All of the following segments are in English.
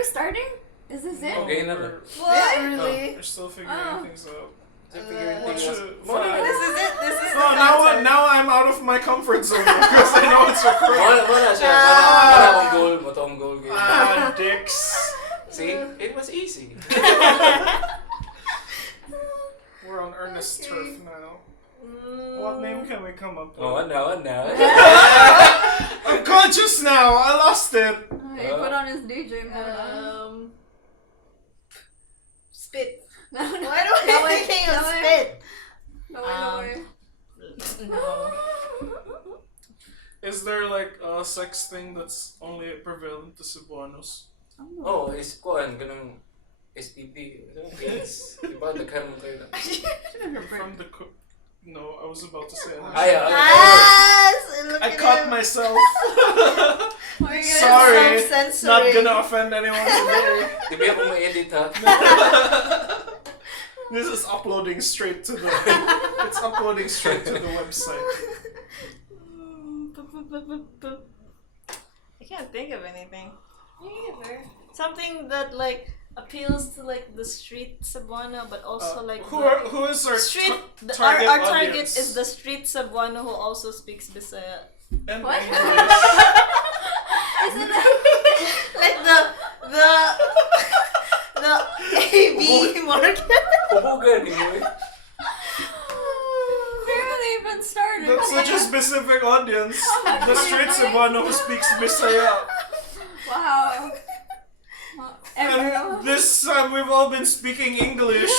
we starting? Is this it? Okay na. What? Really? We're still figuring things out. Still figuring What things should... out. Fine. This is it. This is No, now I'm out of my comfort zone because I know it's recording. Wala siya. Wala akong goal. Matong goal. Dicks. See? It was easy. We're on Ernest's turf now. What name can we come up with? Oh, what now? I'm conscious now. I lost it. He put on his DJ mode. Spit. No, Why do I thinking of spit? No way. No. Is there like a sex thing that's only prevalent to Cebuanos? Oh, is kuan ganung STD. Yes. Diba daghan mo kayo na. From the no, I was about to say that. Yes! I caught myself. We're Sorry, self-censoring. not gonna offend anyone today. Di ba ako ma-edit ha? This is uploading straight to the. It's uploading straight to the website. I can't think of anything. Either. Something that like appeals to like the street Cebuano, but also like Who is our street. target our target audience? is the street Cebuano who also speaks Bisaya. And What? English. Isn't that? Like the AB market. Ubugan ni mo eh. Barely even started. That's such a specific audience. The straight Cebuano who speaks Bisaya. Wow. And this time we've all been speaking English.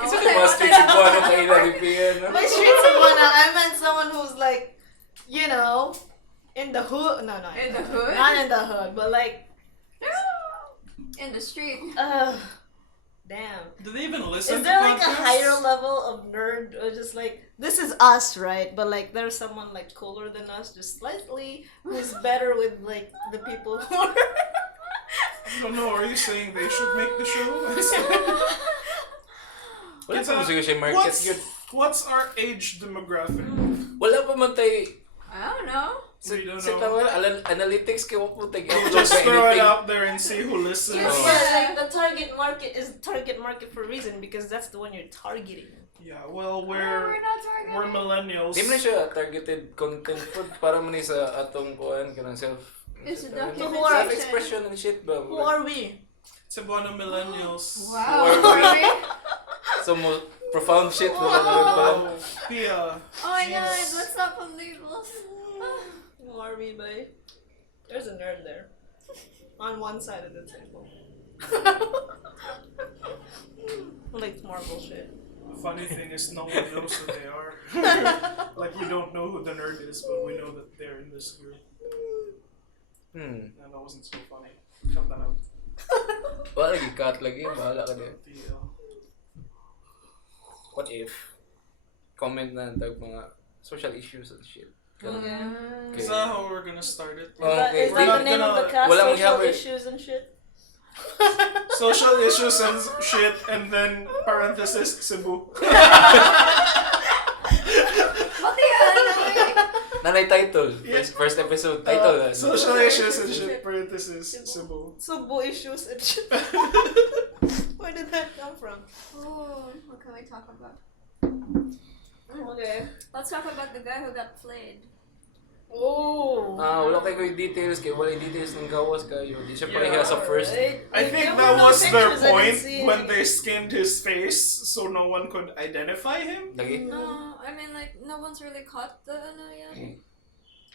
Isa ka ba street Cebuano ka ilalipian? By street Cebuano, I meant someone who's like, you know, in the hood. No, In the hood? Not in the hood, but like, In the street. damn. Do they even listen Is to there like a podcasts? higher level of nerd, or just like this is us, right? But like there's someone like cooler than us, just slightly, who's better with like the people who are. I don't know, are you saying they should make the show? Wala pa mo siguro siya market yun. What's our age demographic? Wala pa man tayo. I don't know. We don't Sa know. analytics kayo po tayo. Just throw it out there and see who listens. Yeah, Oh. like the target market is target market for a reason because that's the one you're targeting. Yeah, well, We're not targeting. we're millennials. Di mo na siya targeted content food para man sa atong kuan kanang It's a self-expression and shit ba. Who are we? Cebuano millennials. Wow. So mo profound shit wala na rin pala. Wow. Pia. Oh my god, Jeez. let's stop on labels. Who are we, babe? There's a nerd there. On one side of the table. Like more bullshit. The funny thing is no one knows who they are. Like we don't know who the nerd is, but we know that they're in this group. No, that wasn't so funny. Cut that out. Wala lagi cut lagi, bahala ka din. Pia. What if comment na tag mga social issues and shit. Okay. Is that how we're gonna start it? Okay. Is that the name of the cast? Walang Social maghihawig. issues and shit? Social issues and shit, and then parenthesis Cebu. Nanay title. First episode. Title. Social issues and shit, parenthesis Cebu. Subo issues and shit. Where did that come from? Oh, what can we talk about? Okay. Let's talk about the guy who got played. Oh. Wala kayo yung details, kaya wala yung details ng gawas kayo. Di siya pareha sa first. I think that was their point when they skinned his face so no one could identify him. Lagi? No, I mean like no one's really caught the ano yet.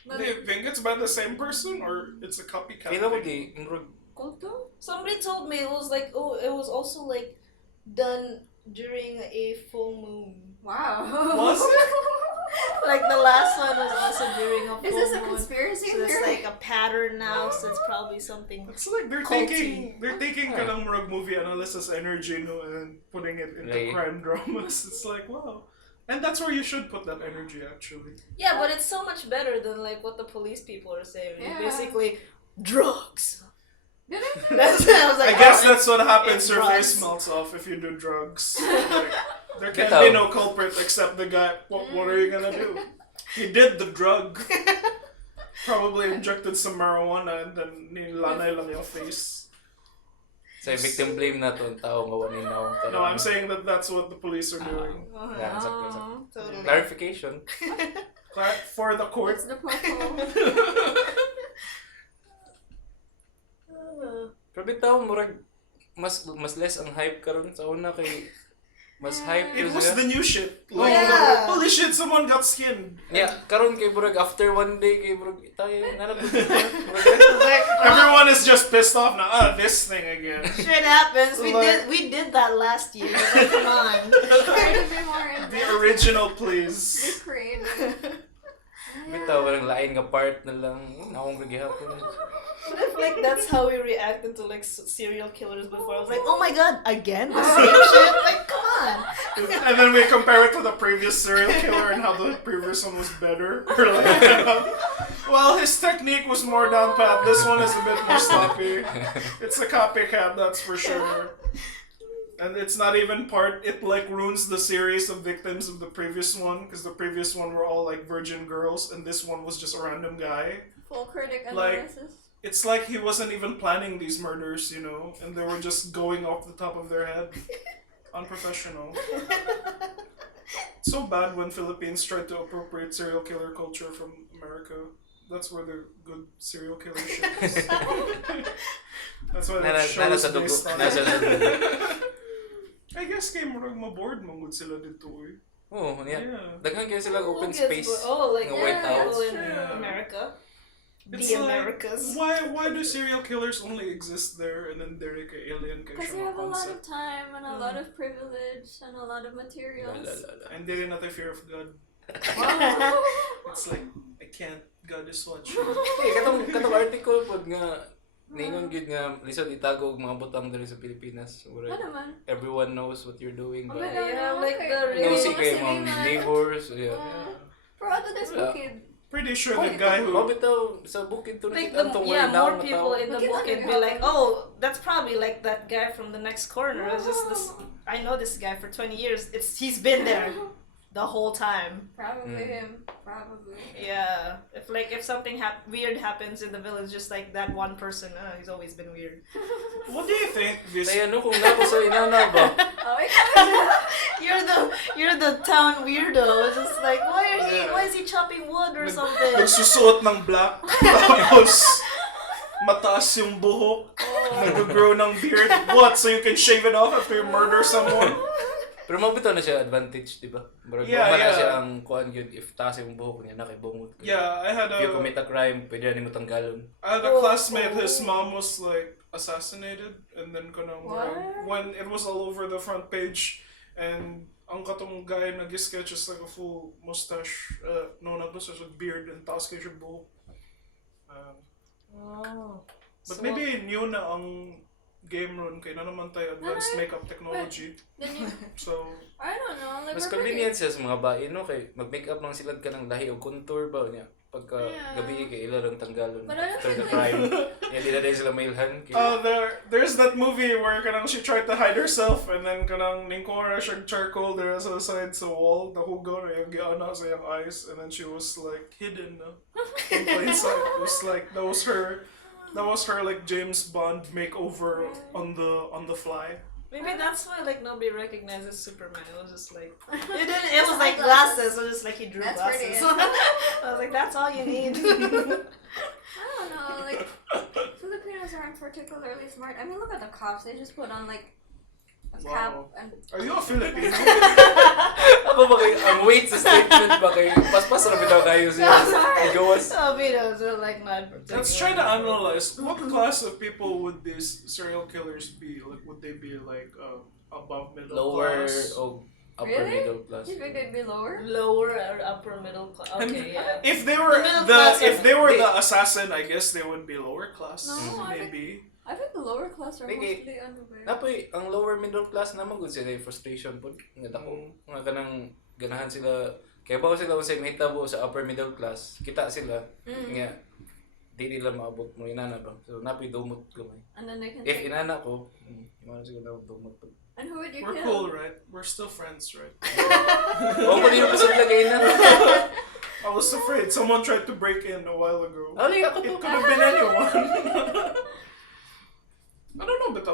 But Do you think it's by the same person or it's a copycat? Feel ko thing? di, murag, Kulto? Somebody told me it was like, oh, it was also like done during a full moon. Wow. Was it? Like the last one was also during a full Is this a moon. conspiracy So it's theory? like a pattern now, so it's probably something. It's like they're Culty. taking kanang murag movie analysis energy no, and putting it into Like- crime dramas. It's like wow. And that's where you should put that energy actually. Yeah, but it's so much better than like what the police people are saying. Yeah. Basically, drugs. Did it? That's what I was like. I guess oh, that's what happens. it's Your drugs. face melts off if you do drugs. Like, there can Bitaw. be no culprit except the guy. What are you gonna do? He did the drug. Probably injected some marijuana and then nilanay lang yung face. Sa victim blame na to, ang tao nga wala na. No, I'm saying that that's what the police are doing. Yeah, sakto. Totally. Clarification. For the court. What's the popo? Pero bitaw, murag, mas less ang hype karon sa una kay mas hype It yun was sila. the new shit. Like, Yeah. holy shit, someone got skinned. Yeah, karon kay murag after one day kay murag tayo nanap. Everyone is just pissed off now. This thing again. Shit happens. Like- We did that last year. Like, come on. Try to be more The inventive. original, Be please. creative. Bitaw walang lain nga part na lang naong gihapon. But I feel like that's how we reacted to like serial killers before. I was like, oh my god, again the same shit. Like, come on. And then we compare it to the previous serial killer and how the previous one was better. We're like, well, his technique was more down pat. This one is a bit more sloppy. It's a copycat, that's for sure. And it's not even it like ruins the series of victims of the previous one, because the previous one were all like virgin girls, and this one was just a random guy. Full critic Like- analysis. It's like he wasn't even planning these murders, you know, and they were just going off the top of their head. Unprofessional. It's so bad when Philippines tried to appropriate serial killer culture from America. That's where the good serial killer shit is. That's why that show is based on. Nasa dugo. I guess kay murag maboard mangud sila dito eh. Oh, yeah. Yeah. Daghan kay sila open Who gets space. like Nga White people House. in Yeah. America. It's The like, Americas. why do serial killers only exist there and then they're like alien kay Because siya you have a lot concept? of time and a lot of privilege and a lot of materials. And they didn't have a fear of God. It's like, I can't, God is watching. Eh, katong article pod nga ningon gyud nga lisod itago og mga butang diri sa Pilipinas. Ano Murag, naman? everyone knows what you're doing, Oh but my God, Yeah, no, like okay. the nosy really- kay mga neighbors. Yeah. Pero ato this Yeah. bukid. Pretty sure the guy who... Oh, bitaw sa bukid to Like nakita tong more people in the Bakit book and be ano like, oh, that's probably like that guy from the next corner. It's just this. I know this guy for 20 years. He's been there the whole time. Probably him. Probably. Yeah. If something weird happens in the village, just like that one person, he's always been weird. What do you think this... Ay ano kung nako sa inana ba? Oh, ikaw. You're the town weirdo. It's just like why is he chopping wood or something? Nagsusuot ng black, tapos mataas yung buhok, nag-grow ng beard. What? So you can shave it off after you murder someone? Pero mabitaw na siya advantage, di ba? Murag Yeah, yeah, na yeah. siya ang kuan gyud if taas yung buhok niya nakibungot. Yeah, I had If you commit a crime, pwede na nimo tanggalon. a classmate, his mom was like assassinated, and then What? when it was all over the front page, and ang katong guy nag-sketch is like a full mustache, not mustache, with beard, and taas kayo siya buhok. Oh. But So, maybe new na ang game ron kay na naman tayo advanced makeup technology. Then you, So, I don't know. Like mas we're convenient siya sa mga bae, no? Kay mag-makeup lang sila ka ng lahi o contour ba niya. Pagka Yeah. gabi kay ila lang tanggalon But I don't after the think crime. Yeah, di na din sila mailhan. Kay, there's that movie where kanang she tried to hide herself and then kanang ningkora siya charcoal there sa side sa wall, the hugo na yung giana sa yung eyes, and then she was like hidden in plain sight. It was like that was her like James Bond makeover on the fly. Maybe that's why like nobody recognizes Superman. It was just like it was like glasses. It was just like he drew That's glasses. pretty. I was like, that's all you need. I don't know. Like Filipinos aren't particularly smart. I mean, look at the cops. They just put on like a cap Wow. and. Are you a Filipino? Ako ba kayo, ang weight sa statement ba kayo, paspas na bitaw kayo siya. Igawas. Filipinos are like not. Let's try to analyze what class of people would these serial killers be? Like, would they be like above middle Lower class? o upper Really? middle class. You think they'd be lower? Lower or upper middle class. Okay, yeah. If they were Middle class the assassin, I guess they would be lower class. No, I Maybe. I think the lower class are Bigay. mostly underwear. Napoy, ang lower middle class naman gud sila yung frustration po. Nga dako. Nga kanang ganahan sila. Kaya ba sila sa mahitabo sa upper middle class, kita sila. Nga, di nila maabot mo inana ba. So napoy dumot gamay. And then they can If take. inana ko, imano siguro na dumot pa. And who would you We're kill? cool, right? We're still friends, right? Oo, kung di mo pasod lagay na. I was afraid someone tried to break in a while ago. Ali, ako It to. could have been anyone. I don't know, but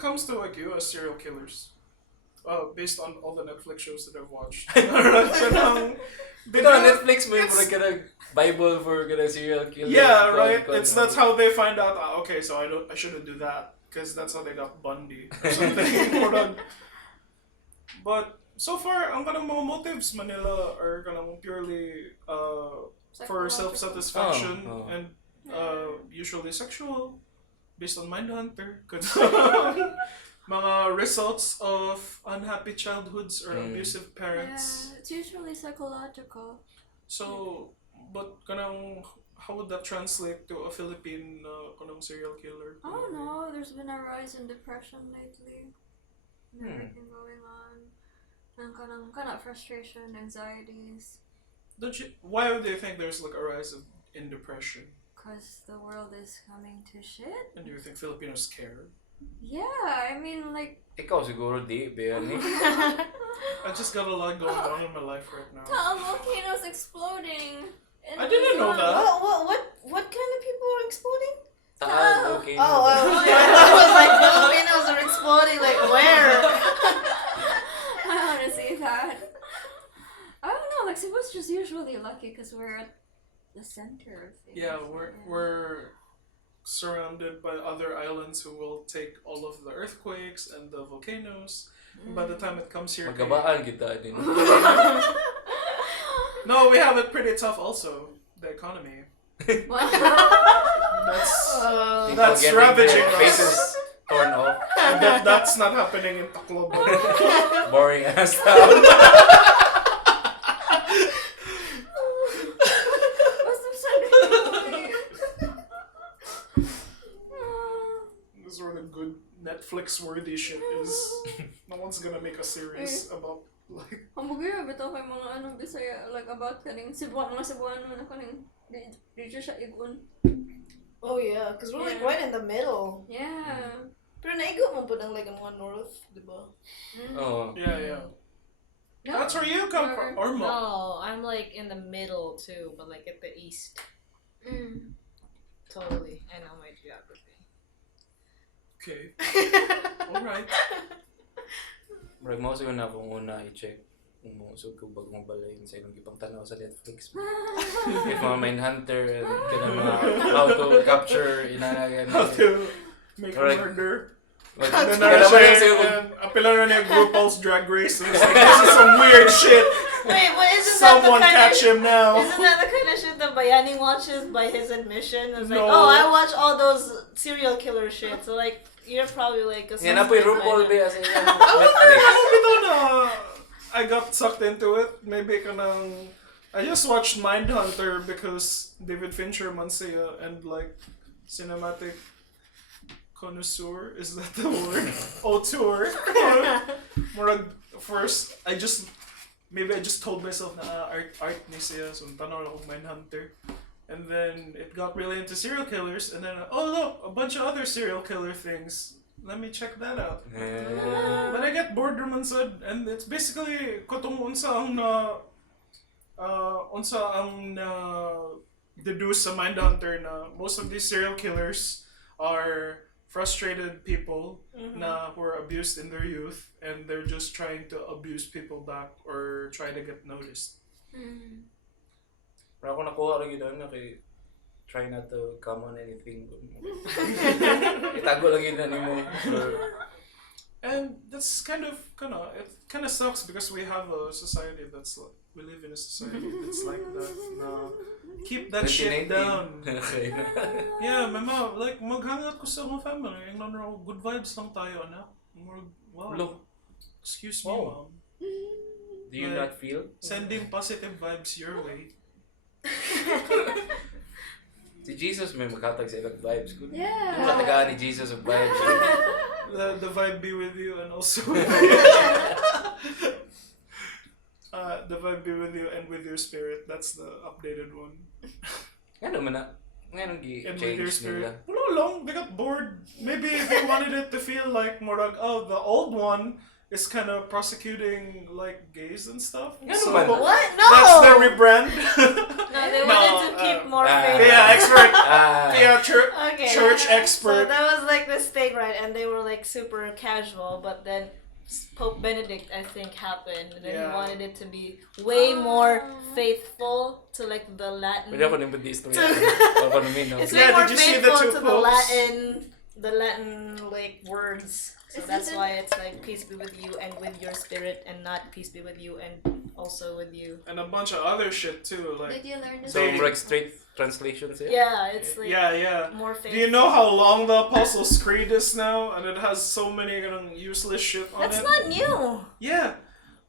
it comes to like US serial killers, based on all the Netflix shows that I've watched, kanang, Pero on Netflix may mura ka ng Bible for ka serial killer. yeah, right. That's how they find out. Okay, so I shouldn't do that because that's how they got Bundy or something. But so far, ang kanang mga motives Manila are kanang purely for self-satisfaction and usually sexual, based on Mindhunter. Mga results of unhappy childhoods or abusive parents. Yeah, it's usually psychological. So, but kanang how would that translate to a Philippine kanang serial killer? I don't know. There's been a rise in depression lately. Everything going on. And kind of frustration, anxieties. Why do you think there's like a rise in depression? Because the world is coming to shit. And do you think Filipinos care? Yeah, I mean, like... Ikaw siguro di, Bayani. I just got a lot going on in my life right now. Taal volcanoes exploding. I didn't know that. What kind of people are exploding? Taal, okay. Oh, I was like, volcanoes are exploding, like where? I want to see that. I don't know, like Cebu's just usually lucky because we're at the center of things. Yeah, we're surrounded by other islands who will take all of the earthquakes and the volcanoes. By the time it comes here, Magkabaan kita din. no, we have it pretty tough also. The economy. That's Getting ravaging their us. faces torn off. That's not happening in Tacloban. Boring ass town. This is where the good Netflix-worthy shit is. No one's gonna make a series about like. Hamburger bitaw kay mga ano Bisaya like about kaning Cebuano na kaning di siya igon. Oh yeah, because we're like right in the middle. Yeah. Pero naigo mo po ng like mga north, di ba? Oh. Yeah. That's where you come from, or mo? No, I'm like in the middle too, but like at the east. Totally, I know my geography. Okay. Alright. Murag mo siguro na akong una i-check kung mausog ko bago mabalayin sa ilang gipang tanaw sa Netflix. If mga Mindhunter and ganun mga how to capture inanagan. How to make a Correct. murder. Like, And then kailangan lang siya appeal na niya RuPaul's Drag Race. And it's like, this is some weird shit. Wait, but isn't Someone that the kind catch him now. Isn't that the kind of shit that Bayani watches by his admission? It's like, No. oh, I watch all those serial killer shit. So like, you're probably like a. Yan na po yung RuPaul ba sa ilang I got sucked into it. Maybe kanang I just watched Mindhunter because David Fincher Mansea and like cinematic connoisseur, is that the word? Auteur. Murag first I just told myself na art ni siya, so tanaw lang akong Mindhunter. And then it got really into serial killers, and then oh look, a bunch of other serial killer things. Let me check that out. But I get bored naman sad, and it's basically kung unsa ang deduce sa Mindhunter na most of these serial killers are frustrated people na who are abused in their youth, and they're just trying to abuse people back or try to get noticed. Pero ako nakuha lang yun na kay try not to come on anything. Itago lang yun na mo. And that's kind of sucks because we have a society that's like, we live in a society that's like that. Na keep that shit down. Okay. Yeah, my mom, like maghangat ko sa mga family. Yung ano, good vibes lang tayo, anak. Wow. Look. Excuse me, Wow. mom. Do you not feel? Sending positive vibes your way. Si Jesus may makatag sa ilang vibes. Good. Yeah. Yung katagaan ni Jesus of vibes. The vibe be with you, and also the vibe be with you and with your spirit. That's the updated one. Nga naman na. Nga nung And with your gi-change nila. spirit. Wala long, they got bored. Maybe they wanted it to feel like more like, oh, the old one is kind of prosecuting like gays and stuff. Yeah, So naman. What? No. that's their rebrand. No, they wanted to keep more faith. Yeah, expert. Ah. Yeah, Okay. church So expert. that was like this thing, right? And they were like super casual, but then Pope Benedict, I think, happened, and then he Yeah. wanted it to be way more faithful to like the Latin. Pwede ako nang di istorya. Ako namin, no? It's Yeah, way more did you see the faithful two to popes? the Latin like words. So Isn't that's it- why it's like peace be with you and with your spirit, and not peace be with you and also with you. And a bunch of other shit too, like Did you learn this? So, like straight translations, yeah? Yeah, it's like yeah. more faithful. Do you know how long the Apostles' Creed is now? And it has so many useless shit on That's it. not new. Yeah.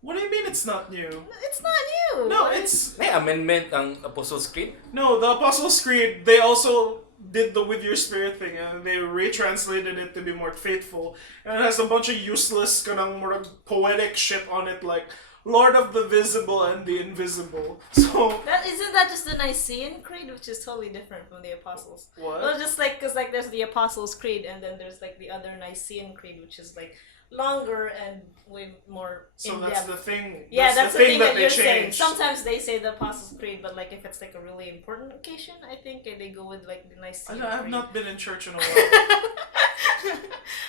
What do you mean it's not new? It's not new. No, it's May amendment ang Apostles' Creed. no. The Apostles' Creed. They also did the with your spirit thing, and they retranslated it to be more faithful. And it has a bunch of useless, kanang more poetic shit on it, like Lord of the Visible and the Invisible. So That isn't that just the Nicene Creed, which is totally different from the Apostles. what? Well, just like because like there's the Apostles' Creed, and then there's like the other Nicene Creed, which is like longer and way more So in that's depth. the thing. Yeah, that's the thing that they you're saying. changed. Sometimes they say the Apostles' Creed, but like if it's like a really important occasion, I think they go with like the Nicene I have Creed. not been in church in a while,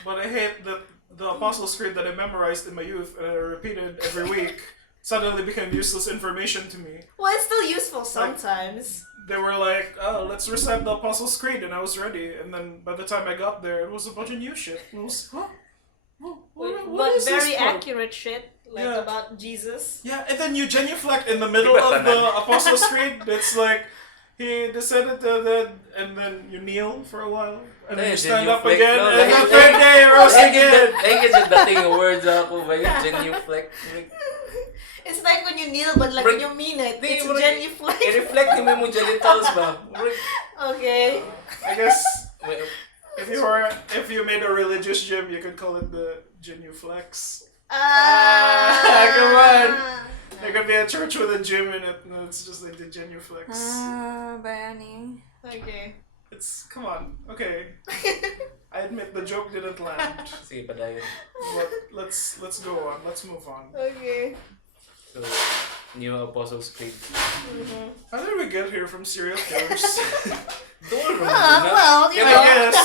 but I hate that the Apostles' Creed that I memorized in my youth and I repeated every week suddenly became useless information to me. Well, it's still useful sometimes. They were like, "Oh, let's recite the Apostles' Creed," and I was ready. And then by the time I got there, it was a bunch of new shit. And I was, huh? What But is very this for? accurate shit, like Yeah. about Jesus. Yeah, and then you genuflect in the middle of the Apostles' Creed. It's like he descended to the, and then you kneel for a while, and then Eh, you stand up genuflect, again, no, and like- the third day you rose again. Ay, kasi dating words ako ba yun? Genuflect. It's like when you kneel, but like when you mean it, Di, it's murag- genuflect. I-reflect yung mo genitals ba? Okay. I guess if you made a religious gym, you could call it the genuflex. Come on. There could be a church with a gym in it, and it's just like the genuflex. Bayani. Okay. It's come on, okay. I admit the joke didn't land, Sige, padayon. but let's go on. Let's move on. Okay. So, New Apostles' Creed. How did we get here from serial killers? Doon mo Well, you I know. guess.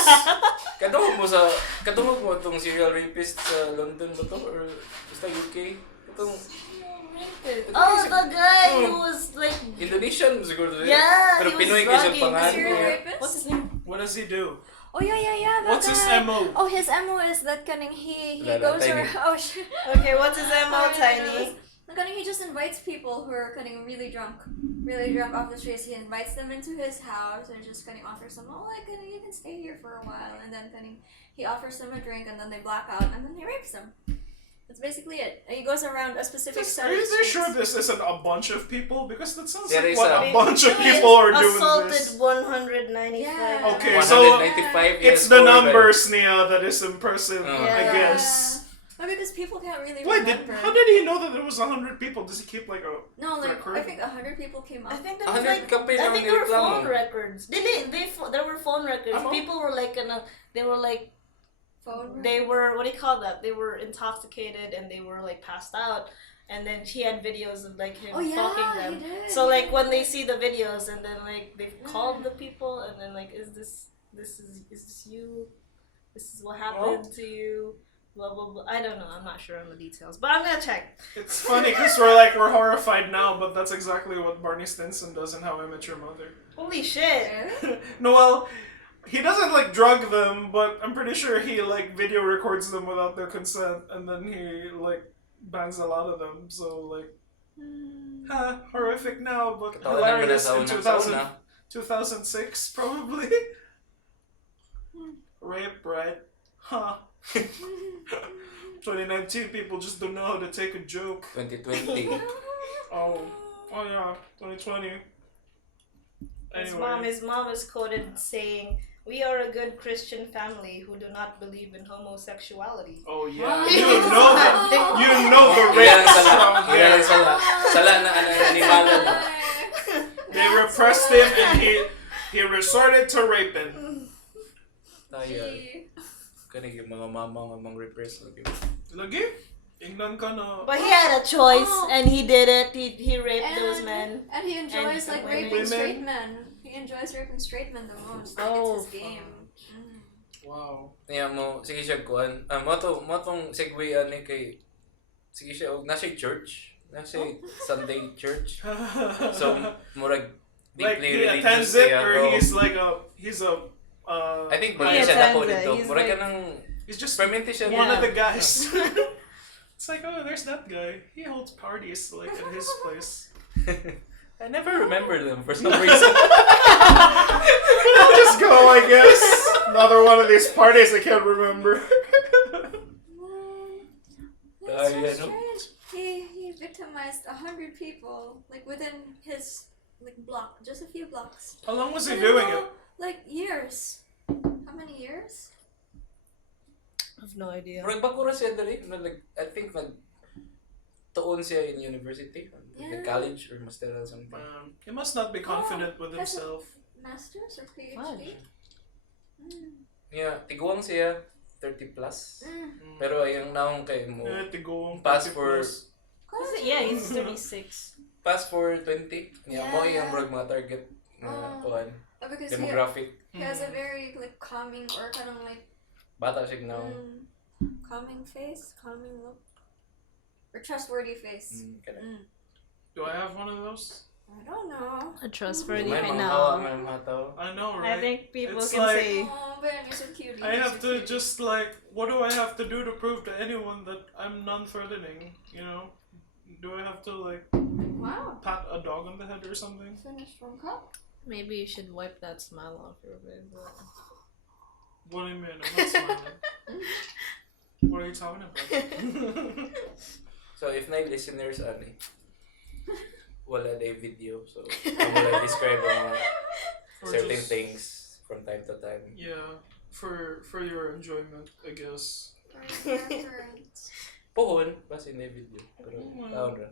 Kadungog mo itong serial rapist sa London ba to? Or basta UK? Itong Oh, the guy who was like. Indonesian siguro to. Yeah, Pero he was Pinoy kasi drugging pangalan serial niya. rapist? What's his name? What does he do? Oh yeah. That What's his guy. MO? Oh, his MO is that cunning. He Lala, goes tiny. around. Oh shit. Okay, what's his MO, Oh, Tiny? Cunning, he just invites people who are cunning really drunk off the streets. He invites them into his house and just cunning offers them, oh, like cunning, you can stay here for a while, and then cunning, he offers them a drink, and then they black out, and then he rapes them. That's basically it. And he goes around a specific set Are of you streets. sure this isn't a bunch of people? Because that sounds There like is what a- a bunch of He people are doing assaulted this. 195. Yeah. Okay, so 195 it's years the old, numbers, Nia, that is in person, I Yeah. guess. No, because people can't really Wait, remember. how did he know that there was 100 people? Does he keep like a... No, like record? I think 100 people came up. I think there was 100 like kapil I lang think there were nireklamo. phone records. There were phone records. Ano? People were like they were like Phone. they were what do you call that? They were intoxicated and they were like passed out. And then he had videos of like him Oh yeah, fucking them. he did. So like when they see the videos and then like they've called the people and then like is this you? This is what happened to you. Blah blah blah. I don't know. I'm not sure on the details, but I'm gonna check. It's funny because we're horrified now, but that's exactly what Barney Stinson does in How I Met Your Mother. Holy shit! No, well, he doesn't like drug them, but I'm pretty sure he like video records them without their consent, and then he like bangs a lot of them. So like, horrific now, but Katawan naman na hilarious sa in unang 2006 probably. Rape, right? Huh. 2019 people just don't know how to take a joke. 2020. Oh yeah, 2020. Anyway. His mom is quoted saying, "We are a good Christian family who do not believe in homosexuality." Oh yeah, Wow. you know that. You know the Yan rape ang sala. from Yan there. ang sala. Sala na animalan. They repressed him and he resorted to raping. Tayo. Kani yung mga mama nga mga repress lagi. Lagi? Ingnan ka na. But he had a choice, and he did it. He raped those men. And he enjoys And raping women. straight men. He enjoys raping straight men the most. Like, Oh, it's his game. Wow. Niya mo, sige siya kuan. Mo tong segue ani kay sige siya og nasa church. Nasa Sunday church. So murag Like deeply he religious attends it, siya. or Oh. he's a. I think He murag siya attends dako it. dito. He's Murag like- ka nang He's just permente siya. Yeah. one of the guys. It's like, oh, there's that guy. He holds parties like at his place. I never remember them for some reason. I'll just go, I guess. Another one of these parties I can't remember. That's yeah, so no. strange. He victimized 100 people, like within his block, just a few blocks. How long was he And doing now, it? Like years. How many years? I have no idea. Murag bakura siya dali. I think tuon siya in university, Yeah. college or master or something. He must not be confident with that's a- himself. Masters or PhD? Fun. Yeah, tiguang siya 30 plus. Pero yung naong kay mo Tigong, pass 30 for plus. Yeah, he's 36. pass for 20. Yeah, mo Yeah. yung murag mga target na kuan. Oh, because Demographic. he has a very calming or kind of Bata siya now. calming face, calming look, or trustworthy face. Do I have one of those? I don't know. A trustworthy May right mga now. hawa, may mga tao. I know, right? I think people It's can like- say. Oh, Bayani, you're so cute. I You're have so to cute. just what do I have to do to prove to anyone that I'm non-threatening? You know, do I have to Wow. pat a dog on the head or something? Finished from cup. Maybe you should wipe that smile off your face. What do you mean? I'm not smiling. What are you talking about? So if na listeners ani wala day video, so wala describe ang mga Or certain just- things from time to time. Yeah, for your enjoyment, I guess. Parents. Pohon basi na video, pero Oh, taon ra.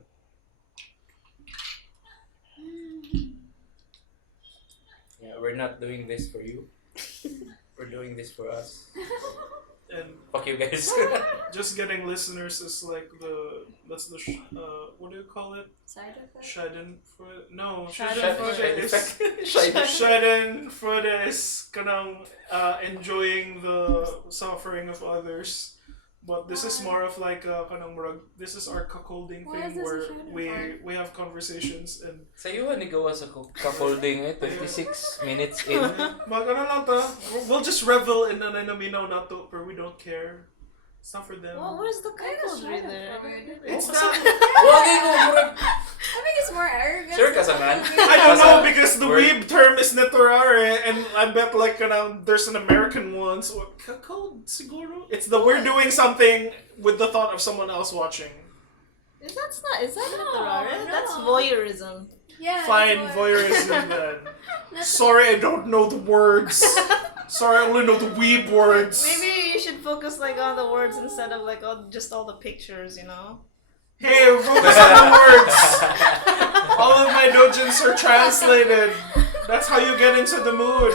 Yeah, we're not doing this for you. We're doing this for us. And Fuck you guys. just getting listeners is what do you call it? Side effect. Schadenfreude? No, Schadenfreude. Schadenfreude is kanang enjoying the suffering of others. But this is more of kanang murag, this is our cuckolding Why is thing this a where Schadenfreude? we have conversations and Sa iyo ni gawa sa cuckolding 26 minutes in. lang ta, we'll just revel in an minaw na to, but we don't care. It's not for them. Well, where's the I think it's cuckoldry there? It's Oh, not. Wagi ko murag. I think it's more arrogant. Sure ka sa man? I don't know Basta because the word. weeb term is netorare, and I bet there's an American one. So cuckold siguro. It's the we're doing something with the thought of someone else watching. Is that not No, rare? That's no. voyeurism. Yeah. Fine, it's voyeurism then. That's- Sorry, I don't know the words. Sorry, I only know the weeb words. Maybe you should focus on the words instead of just all the pictures, you know? Hey, focus on the words. All of my dojins are translated. That's how you get into the mood.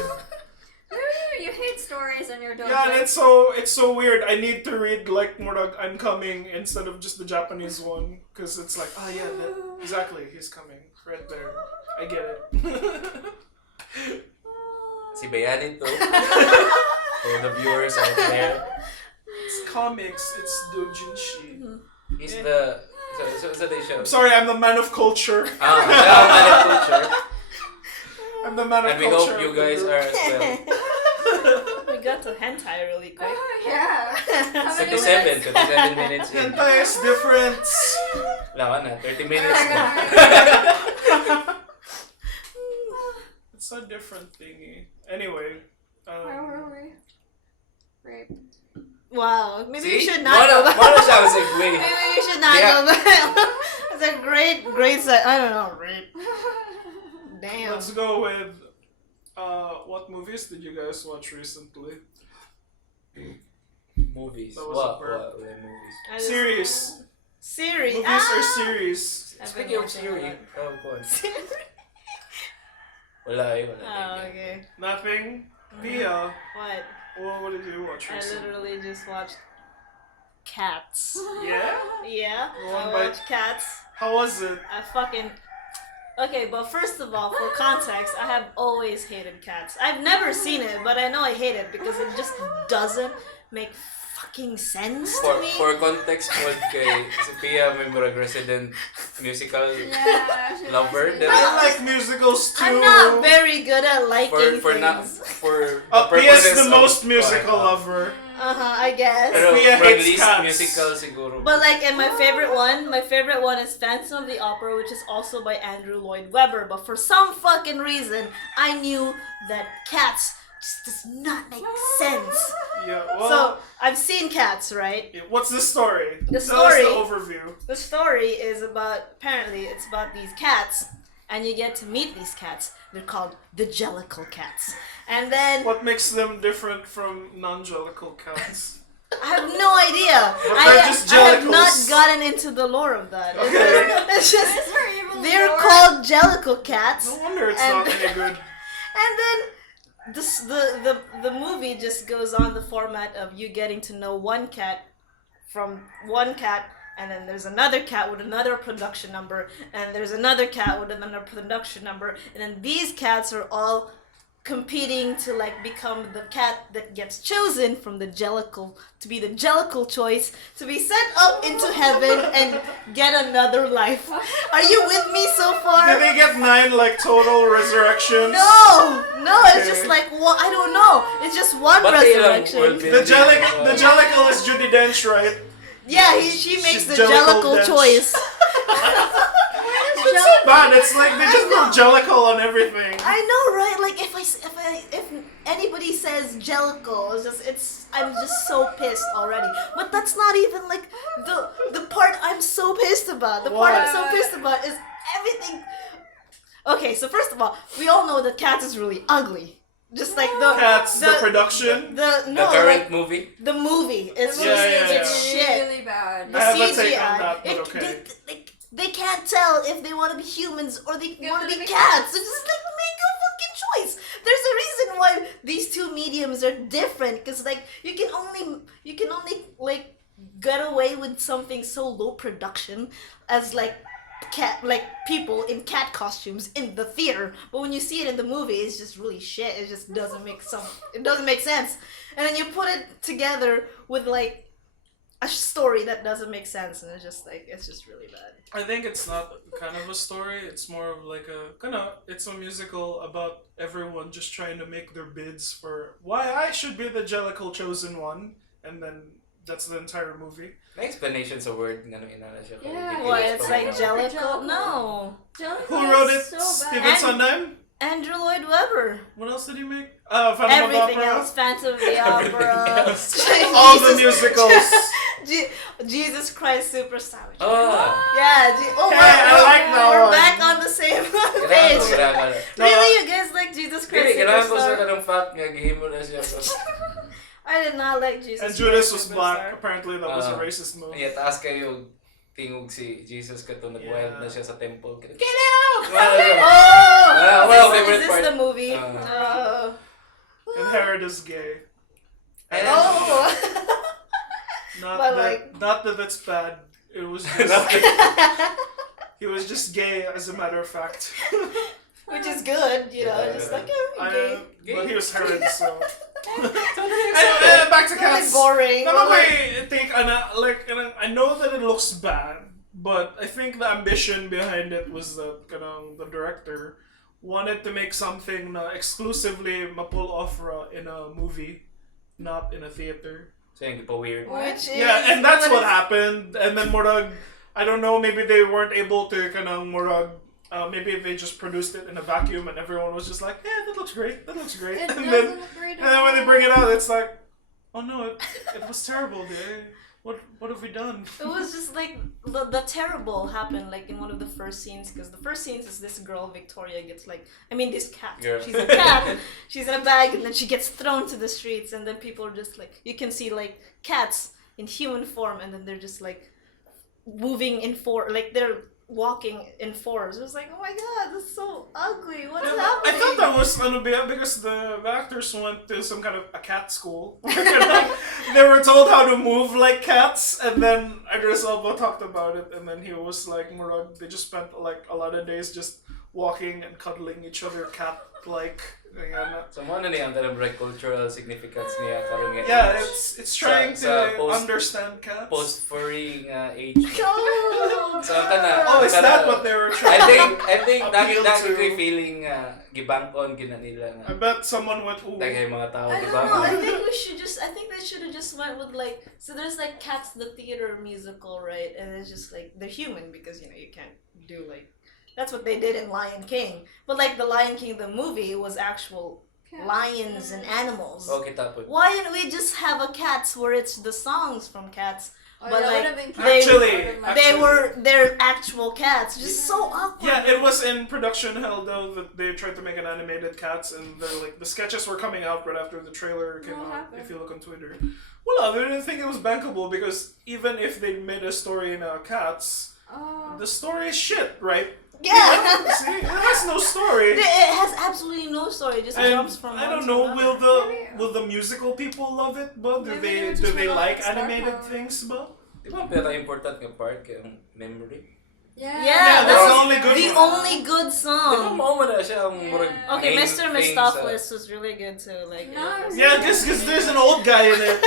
You hate stories on your dojo. Yeah, and it's so weird. I need to read Murag I'm coming instead of just the Japanese one because it's exactly he's coming right there. I get it. Si Bayani to. For the viewers out there. It's comics. It's doujinshi. He's the so they show. I'm sorry, I'm the man of culture. Siya ang man of culture. I'm the man of And we culture. hope you of the guys group. are as well. We got to hentai really quick. Yeah. How many 27 minutes? minutes in. Hentai is different. Lawan na, 30 minutes na. It's a different thingy. Anyway. Where were we? Rape. Wow, maybe See? you should not Mono go back. siya ang segue. Maybe you should not Yeah. go back. It's a great set. I don't know, rape. Damn. Let's go with what movies did you guys watch recently? Movies. That was a burp. What movies? I just- Series. Series. Movies or Ah! series? I've been Speaking of watching a Siri, lot. ko. Wala eh, wala. Oh, okay. Nothing. Pia, What? what did you watch I recently? literally just watched Cats. Yeah? Yeah, One I by- watch Cats. How was it? I fucking... Okay, but first of all, for context, I have always hated Cats. I've never seen it, but I know I hate it because it just doesn't make fucking sense to me. For context pod kay si Pia may murag resident musical Yeah, she lover. likes Then I like musicals too. I'm not very good at liking for things. for Oh, the Pia's purposes the of- most musical lover. I guess. Pero Pia murag hates least cats. musical siguro. But like, and my favorite one is Phantom of the Opera, which is also by Andrew Lloyd Webber. But for some fucking reason, I knew that Cats just does not make sense. Yeah, well, So I've seen Cats, right? what's the story? The Tell us story- the overview. The story is apparently it's about these cats, and you get to meet these cats. They're called the Jellicle cats. And then What makes them different from non-jellicle cats? I have no idea. But I, they're just I have not jellicles. gotten into the lore of that. Okay. It's just Is there even they're lore? called Jellicle cats. No wonder it's And- not any good. And then the movie just goes on the format of you getting to know one cat from one cat, and then there's another cat with another production number, and there's another cat with another production number, and then these cats are all competing to like become the cat that gets chosen from the Jellicle to be the Jellicle choice to be sent up into heaven and get another life. Are you with me so far? Did they get 9 like total resurrections? No, it's Okay. just like I don't know. It's just one But they lang resurrection. world The Jellicle is Judi Dench, right? Yeah, she makes She's the Jellicle Jellicle Dench. choice. It's so bad. It's like they just put Jellicle on everything. I know, right? Like if anybody says Jellicle, I'm just so pissed already. But that's not even like the part I'm so pissed about. The part I'm so pissed about is everything. Okay, so first of all, we all know that Cats is really ugly. Just like the Cats, the production. the The no, current like, movie. the movie. It's The just movie yeah, is it's shit. really bad. The I have a CGI. take on that, but okay. They can't tell if they want to be humans or they They want to wanna be be cats. It's just like make a fucking choice. There's a reason why these two mediums are different. Cause like you can only like get away with something so low production as like people in cat costumes in the theater. But when you see it in the movie, it's just really shit. It just doesn't make sense. And then you put it together with like a story that doesn't make sense, and it's just really bad. I think it's not kind of a story. It's more of like it's a musical about everyone just trying to make their bids for why I should be the Jellicle chosen one, and then that's the entire movie. May explanation sa word nga nung inana siya. kung Yeah, hindi Why ko it's explain like mo. Jellicle? No. Jellicle Who wrote it? is so bad. Steven Sondheim? Andrew Lloyd Webber. What else did he make? Phantom of Everything Opera. else. Phantom of the Opera. All the musicals. Jesus Christ Superstar. Oh! Yeah. Hey, I like that we're one. back on the same Kailangan ko, page. kailangan. Really, you guys like Jesus Christ Kailangan kailangan ko sa Superstar? kanang fact nga gihimo na siya. I did not like Jesus And Christ Judas was Superstar. black. Apparently that was a Ah. racist move. Iya, taas kayo tingog si Jesus kato nag-wild Yeah. na siya sa temple. Get out! Oh! well, is favorite this part. the movie? And Herod is gay. Oh! Not But, not that it's bad. It was just he was just gay as a matter of fact. Which is good, you know, Yeah. just like, oh, gay. But he was Herod, so. Anyway, back to Kind of Cats. boring. Naman ko think, I know that it looks bad, but I think the ambition behind it was that the director wanted to make something na exclusively mapull off in a movie, not in a theater. So yung weird. Which is, Yeah, and that's what happened. And then murag, I don't know, maybe they weren't able to murag, maybe they just produced it in a vacuum and everyone was just like, yeah, that looks great, that looks great. It And doesn't then, look great and then when they at bring it all. out, it's like, oh no, it was terrible, dude. What have we done? It was just like the terrible happened like in one of the first scenes, because the first scenes is this girl Victoria gets this cat. Girl. She's a cat. She's in a bag and then she gets thrown to the streets, and then people are just like, you can see like cats in human form, and then they're just like moving in they're walking in fours. It was like, oh my god, that's so ugly. What's I happening? thought that was because the actors went to some kind of a cat school. They were told how to move like cats, and then Idris Elba talked about it, and then he was like, Murad, they just spent like a lot of days just walking and cuddling each other cat-like. So mo na niya ang kanang cultural significance niya karon nga Yeah, age. it's trying sa to understand cats. Post-furry age. Oh, So kana Oh, is that what they were trying? I think Appeal dati to- ko'y feeling gibangkon gina nila I nga. bet someone went, ooh. Daghay mga tao I don't gibangkon. know. I think they should have just went with like. So there's like Cats the theater musical, right? And it's just like they're human because you can't do like. That's what they did in Lion King. But like the Lion King the movie was actual lions and animals. Okay, tapos. Why didn't we just have a Cats where it's the songs from Cats? Oh, But, that like, would have been Actually, They're actual cats. Just so awkward. Yeah, it was in production hell though that they tried to make an animated Cats, and they're like the sketches were coming out right after the trailer came What out. happened? If you look on Twitter, well, I didn't think it was bankable because even if they made a story in Cats, Oh. the story is shit, right? Yeah. See, it has no story. It has absolutely no story. It just And jumps from I one don't to know. another. Will the musical people love it? But do Maybe they they just wanna like star animated power. things? But Di ba pero important nga part kay ang memory? Yeah. Yeah, that's the only good the one. only good Di ba song. mao man na siya ang murag Okay, main Mr. thing Mistopheles was really good too. Like, No, yeah, because there's an old guy in it.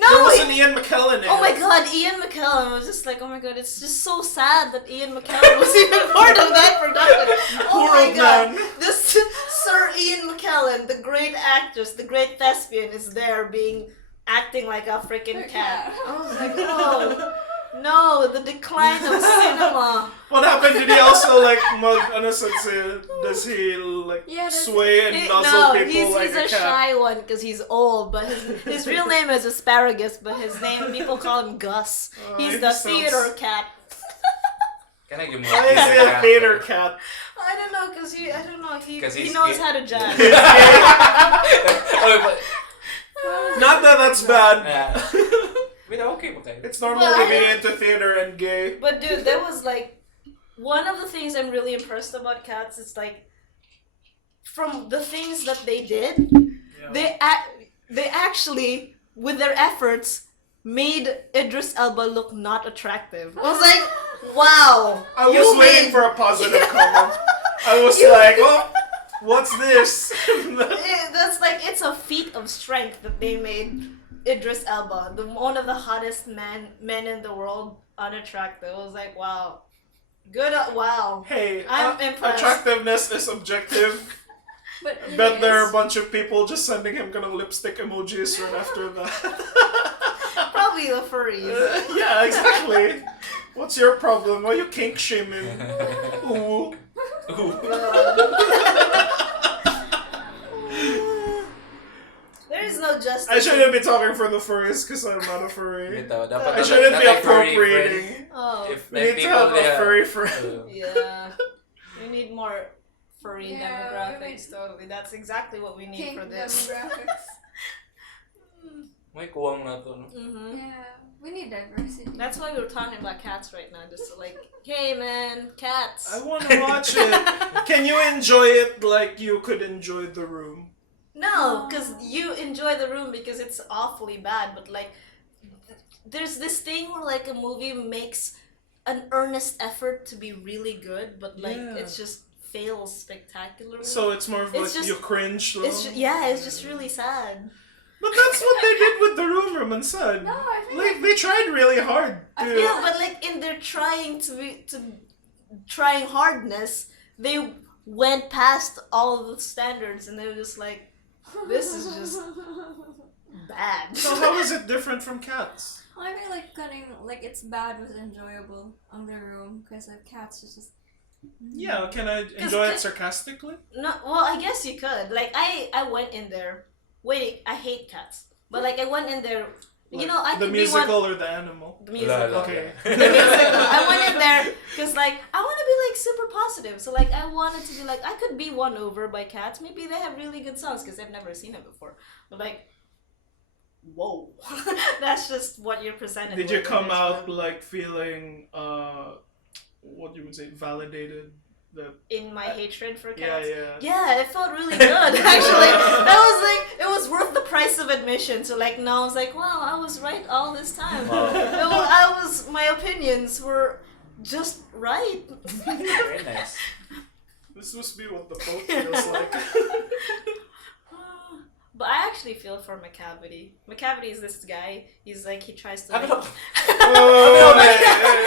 no, There was he- an Ian McKellen in oh my it. god, Ian McKellen was just like, oh my god, it's just so sad that Ian McKellen was even part of that production. Oh Poor my old god, man. this Sir Ian McKellen, the great actress, the great thespian, is there acting like a freaking cat. I was like, oh. No, the decline of cinema. What happened? Did he also like does he like Yeah, that's- sway and No, nuzzle people like he's a a cat? shy one because he's old, but his real name is Asparagus, but his name, people call him Gus. he He's the sounds- theater cat. Kana gyud mo. Why is he a theater cat? I don't know, because he 'Cause he he's knows gay. how to jazz. Oh, but Not that that's bad. Wait, okay ba kayo? It's normal But to I be don't- into theater and gay. But dude, there was like one of the things I'm really impressed about Cats is like from the things that they did, they actually with their efforts made Idris Elba look not attractive. I was like, wow. I was waiting for a positive comment. I was like, oh, what's this? That's like it's a feat of strength that they made Idris Elba, one of the hottest men in the world, unattractive. I was like, wow, good. Wow. Hey, I'm impressed. attractiveness is objective. But Bet there are a bunch of people just sending him kind of lipstick emojis right after that. Probably the furries. Yeah, exactly. What's your problem? Why you kink shaming? Ooh. There is no justice. I shouldn't be talking for the furries because I'm not a furry. Bitaw, dapat I shouldn't be natay furry appropriating. Oh, friends. If We like need to people have a they furry friend. yeah. We need more furry Yeah, demographics. Totally, that's exactly what we need Kink for this. demographics. may kuwang na to, no? Mm-hmm. Yeah, we need diversity. That's why we're talking about cats right now. Just like, hey man, cats. I want to watch it. Can you enjoy it like you could enjoy The Room? No, because you enjoy The Room because it's awfully bad, but like, there's this thing where like a movie makes an earnest effort to be really good, but like Yeah. it just fails spectacularly. So it's more of It's like just- you cringe. it's it's just really sad. But that's what they did with The Room, Roman said. No, I feel Like they tried really hard to. Yeah, but like in their trying hardness, they went past all of the standards, and they were just like, this is just bad. So how is it different from Cats? I feel like like it's bad was enjoyable on the room because of cats is just. Yeah, can I enjoy it sarcastically? No, well, I guess you could. Like I went in there. Wait, I hate cats, but like I went in there. You know, I the could be one. musical or the animal? The musical. Okay. The musical. I went in there because like I want to be like super positive. So like I wanted to be like I could be won over by cats. Maybe they have really good songs because I've never seen them before. But like, whoa, that's just what you're presented. Did with you come in this out film. like feeling what you would say, validated the. In my hatred for Yeah, cats. yeah. Yeah, it felt really good actually. That was like it was worth the price of admission. So like now I was like, wow, I was right all this time. Wow. My opinions were just right. Very nice. This must be what the Pope feels like. But I actually feel for McCavity. McCavity is this guy. He's like he tries to. Ano? Like, Oh,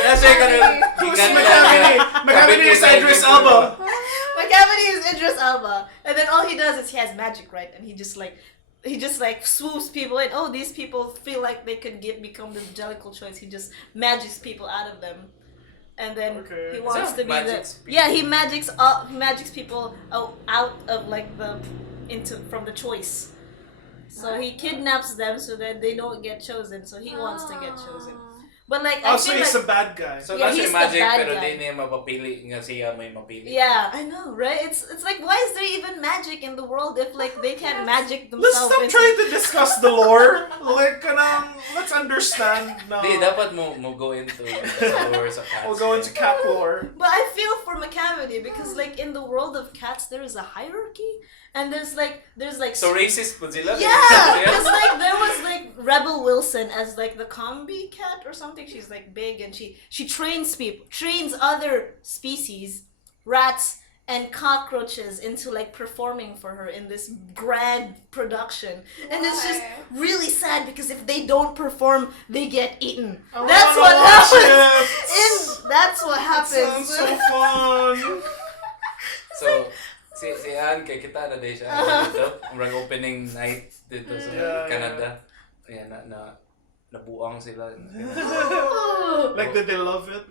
Kasi ganun. Who's McCavity? McCavity is Idris Elba. McCavity is Idris Elba, and then all he does is he has magic, right? And he just like swoops people in. Oh, these people feel like they could become the Jellicle choice. He just magics people out of them, and then Okay. he wants So, to be the magics people. yeah. He magics people out of like from the choice. So he kidnaps them so that they don't get chosen. So he wants to get chosen. But like I So feel he's like a bad guy. So Yeah, nasa he's the magic bad pero guy. di niya mapapili nga siya may mapili. yeah, I know, right? It's like why is there even magic in the world if like they can't magic Let's themselves? stop trying to discuss the lore. Like, let's understand now. Di, dapat mo go into the lore sa cats. We'll go into cat lore. But I feel for McCavity because like in the world of cats there is a hierarchy and there's like So racist po sila? yeah, because like there was like Rebel Wilson as like the combi cat or something. She's like big and she trains other species, rats and cockroaches into like performing for her in this grand production. And it's just Why? really sad because if they don't perform, they get eaten. I That's wanna what watch happens. it. That's what Sounds happens. so fun. So, si Ann, kay kita na din siya dito. Ang opening night dito sa Yeah, Canada. Ayan, nabuang sila. Like, did they love it?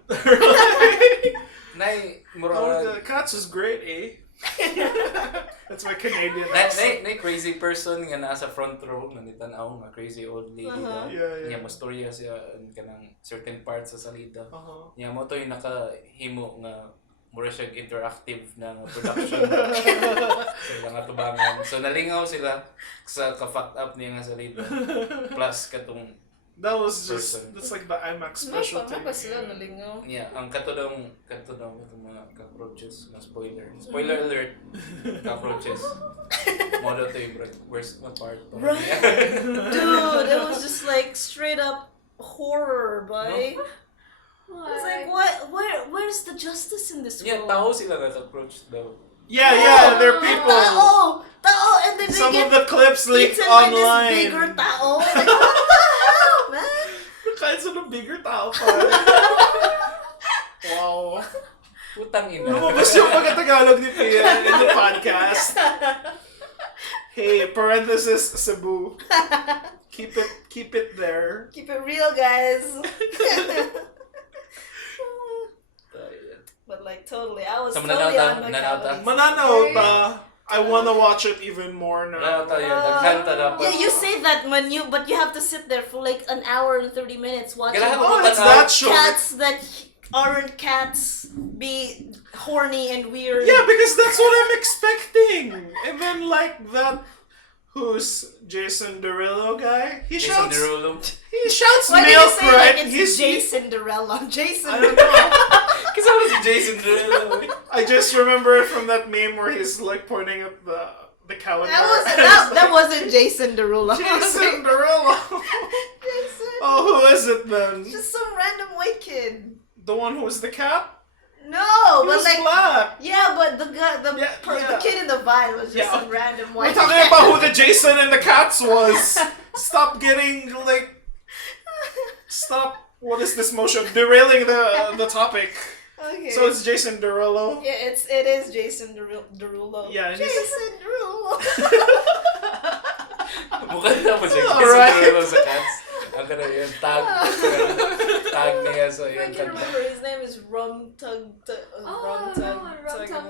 Nay, Oh, mura, the cats is great, eh? That's my Canadian nay accent. crazy person nga nasa front row, nanitanaw nga crazy old lady daw. Yeah, Niya yeah. mo storya siya kanang certain parts sa salida. Uh-huh. Niya mo to yung nakahimo nga mura siya interactive na production sila nga tubangan. So nalingaw sila sa ka-fucked up niya nga salida. Plus katong That was just, Person. that's like the IMAX specialty. yeah, ang kato daw itong mga cockroaches na spoiler alert, cockroaches modo to yung worst na part Right. Dude, it was just like straight up horror, boy. It's like where's the justice in this yeah, world? tao sila na cockroach daw. Yeah, they're people. Tao, and then Some they of get the clips leaked eaten by this online. bigger tao. Like, what the hell, man? Kinds of the bigger tao pa. Wow. Putang ina. Lumabas yung pagka-Tagalog ni Pia in the podcast. Hey, parenthesis, Cebu. Keep it there. Keep it real, guys. But like totally, I was So, totally on mananaw ta? McCavity. Mananaw. I wanna watch it even more now. Wala tayo, nagkanta dapat. Yeah, you say that but you have to sit there for like an hour and 30 minutes watching Kailangan Oh, mo it's that show. cats that aren't cats be horny and weird. Yeah, because that's what I'm expecting. And then like that, who's Jason Derulo guy? He Jason shouts. Derulo. He shouts Why do you milk, say right? like it's Jason Derulo? Jason I don't know. Kasi ako si Jason Derulo. I just remember it from that meme where he's like pointing at the calendar. That wasn't Jason Derulo. Jason Derulo. Jason. Oh, who is it then? Just some random white kid. The one who was the cat? No, He but was like black. yeah, but the guy, the Yeah. kid in the vine was just Yeah. some random We're white. talking about who the Jason and the cats was. Stop getting like. Stop. What is this motion? Derailing the topic. Okay. So it's Jason Derulo. yeah, it is Jason Derulo. Yeah, and he's- Jason Derulo. Mukhang na mo siya. Jason Alright. Derulo sa cats. Ang kana yung tag niya sa I yung can kanta. remember his name is Rum Tug. Rum Tum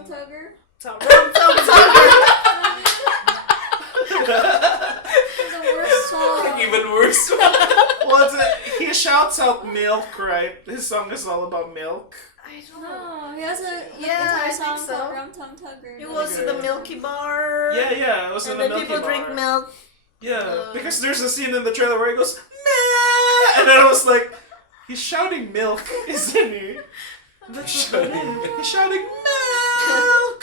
Tugger. Rum Tug Tugger. The worst song. Even worse. What's it? He shouts out milk, right? His song is all about milk. I don't know. No, he has a Yeah, I entire think song so. called Rum Tum Tugger. It was Okay. the Milky Bar. Yeah, it was in And the then Milky people Bar. drink milk. Yeah, because there's a scene in the trailer where he goes, "Meh," and then I was like, he's shouting milk, isn't he? He's shouting milk.